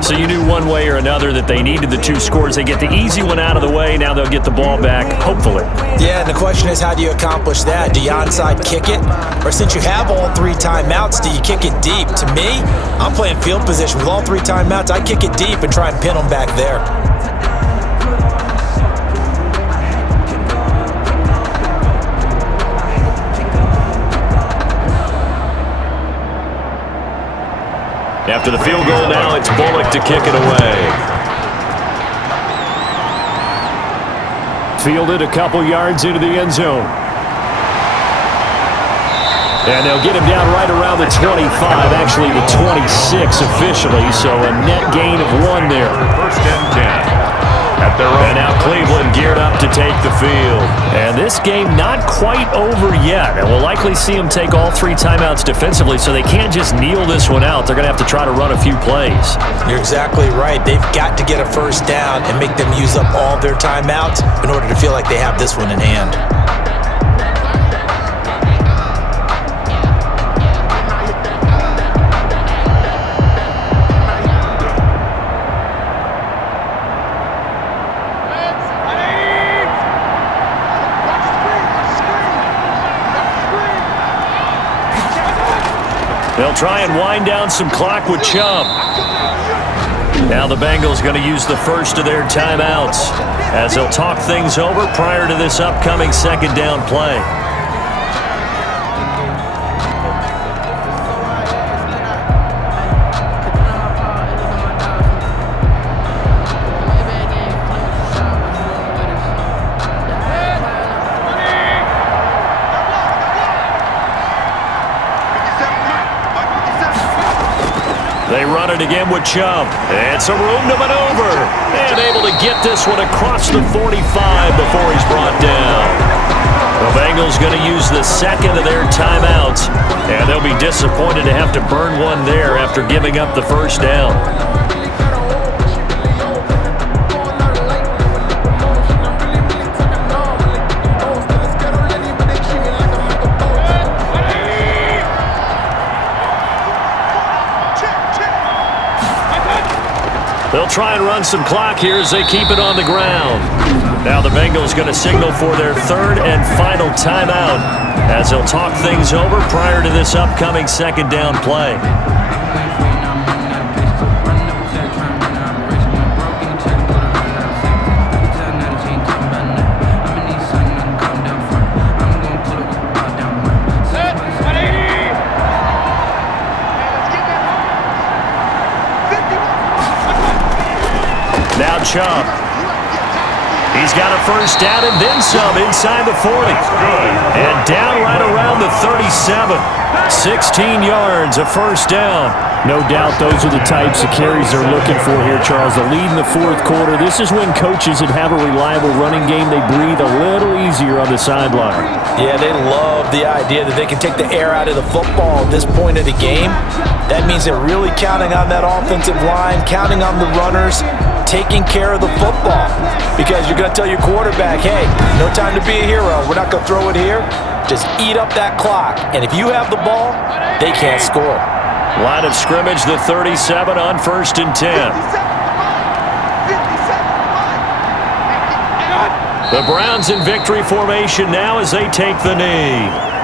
So you knew one way or another that they needed the 2 scores. They get the easy one out of the way. Now they'll get the ball back, hopefully. Yeah, and the question is, how do you accomplish that? Do you onside kick it? Or since you have all 3 timeouts, do you kick it deep? To me, I'm playing field position. With all 3 timeouts, I kick it deep and try and pin them back there. After the field goal now, it's Bullock to kick it away. fielded a couple yards into the end zone. And they'll get him down right around the 25, actually the 26 officially, so a net gain of 1 there. 1st and 10. At their own. And now Cleveland geared up to take the field. And this game not quite over yet. And we'll likely see them take all 3 timeouts defensively, so they can't just kneel this one out. They're going to have to try to run a few plays. You're exactly right. They've got to get a first down and make them use up all their timeouts in order to feel like they have this one in hand. They'll try and wind down some clock with Chubb. Now the Bengals going to use the first of their timeouts as they'll talk things over prior to this upcoming 2nd down play. They run it again with Chubb. And some room to maneuver. And able to get this one across the 45 before he's brought down. The Bengals going to use the 2nd of their timeouts. And they'll be disappointed to have to burn one there after giving up the first down. They'll try and run some clock here as they keep it on the ground. Now the Bengals going to signal for their 3rd and final timeout as they'll talk things over prior to this upcoming 2nd down play. Now Chubb. He's got a first down and then some inside the 40. And down right around the 37. 16 yards, a first down. No doubt those are the types of carries they're looking for here, Charles. The lead in the fourth quarter. This is when coaches that have a reliable running game, they breathe a little easier on the sideline. Yeah, they love the idea that they can take the air out of the football at this point of the game. That means they're really counting on that offensive line, counting on the runners, taking care of the football. Because you're going to tell your quarterback, hey, no time to be a hero. We're not going to throw it here. Just eat up that clock. And if you have the ball, they can't score. Line of scrimmage, the 37 on 1st and 10. The Browns in victory formation now as they take the knee.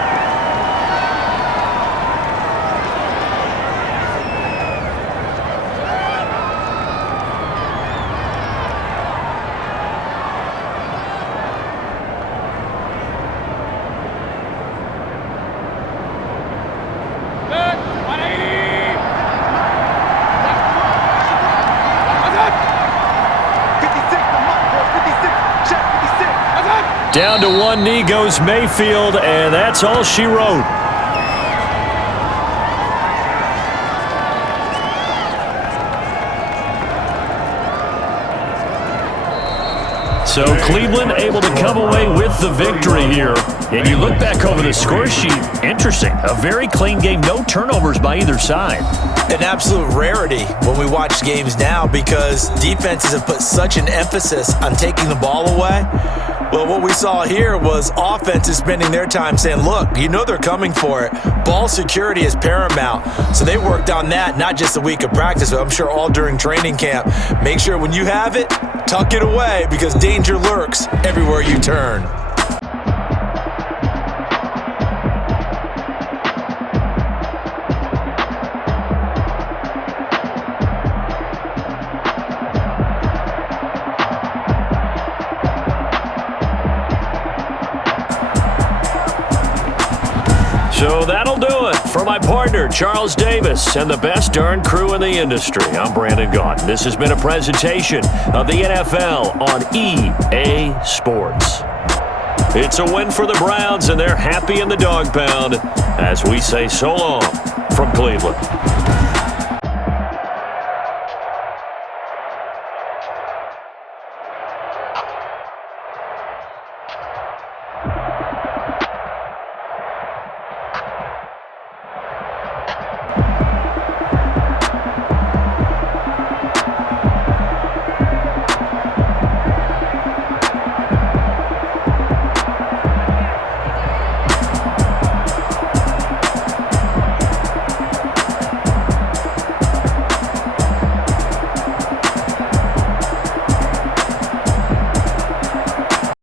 Down to one knee goes Mayfield, and that's all she wrote. So Cleveland able to come away with the victory here. And you look back over the score sheet, interesting. A very clean game, no turnovers by either side. An absolute rarity when we watch games now because defenses have put such an emphasis on taking the ball away. Well, what we saw here was offenses spending their time saying, look, you know they're coming for it. Ball security is paramount. So they worked on that, not just a week of practice, but I'm sure all during training camp. Make sure when you have it, tuck it away because danger lurks everywhere you turn. So that'll do it for my partner, Charles Davis, and the best darn crew in the industry. I'm Brandon Gaudin. This has been a presentation of the NFL on EA Sports. It's a win for the Browns, and they're happy in the dog pound as we say so long from Cleveland.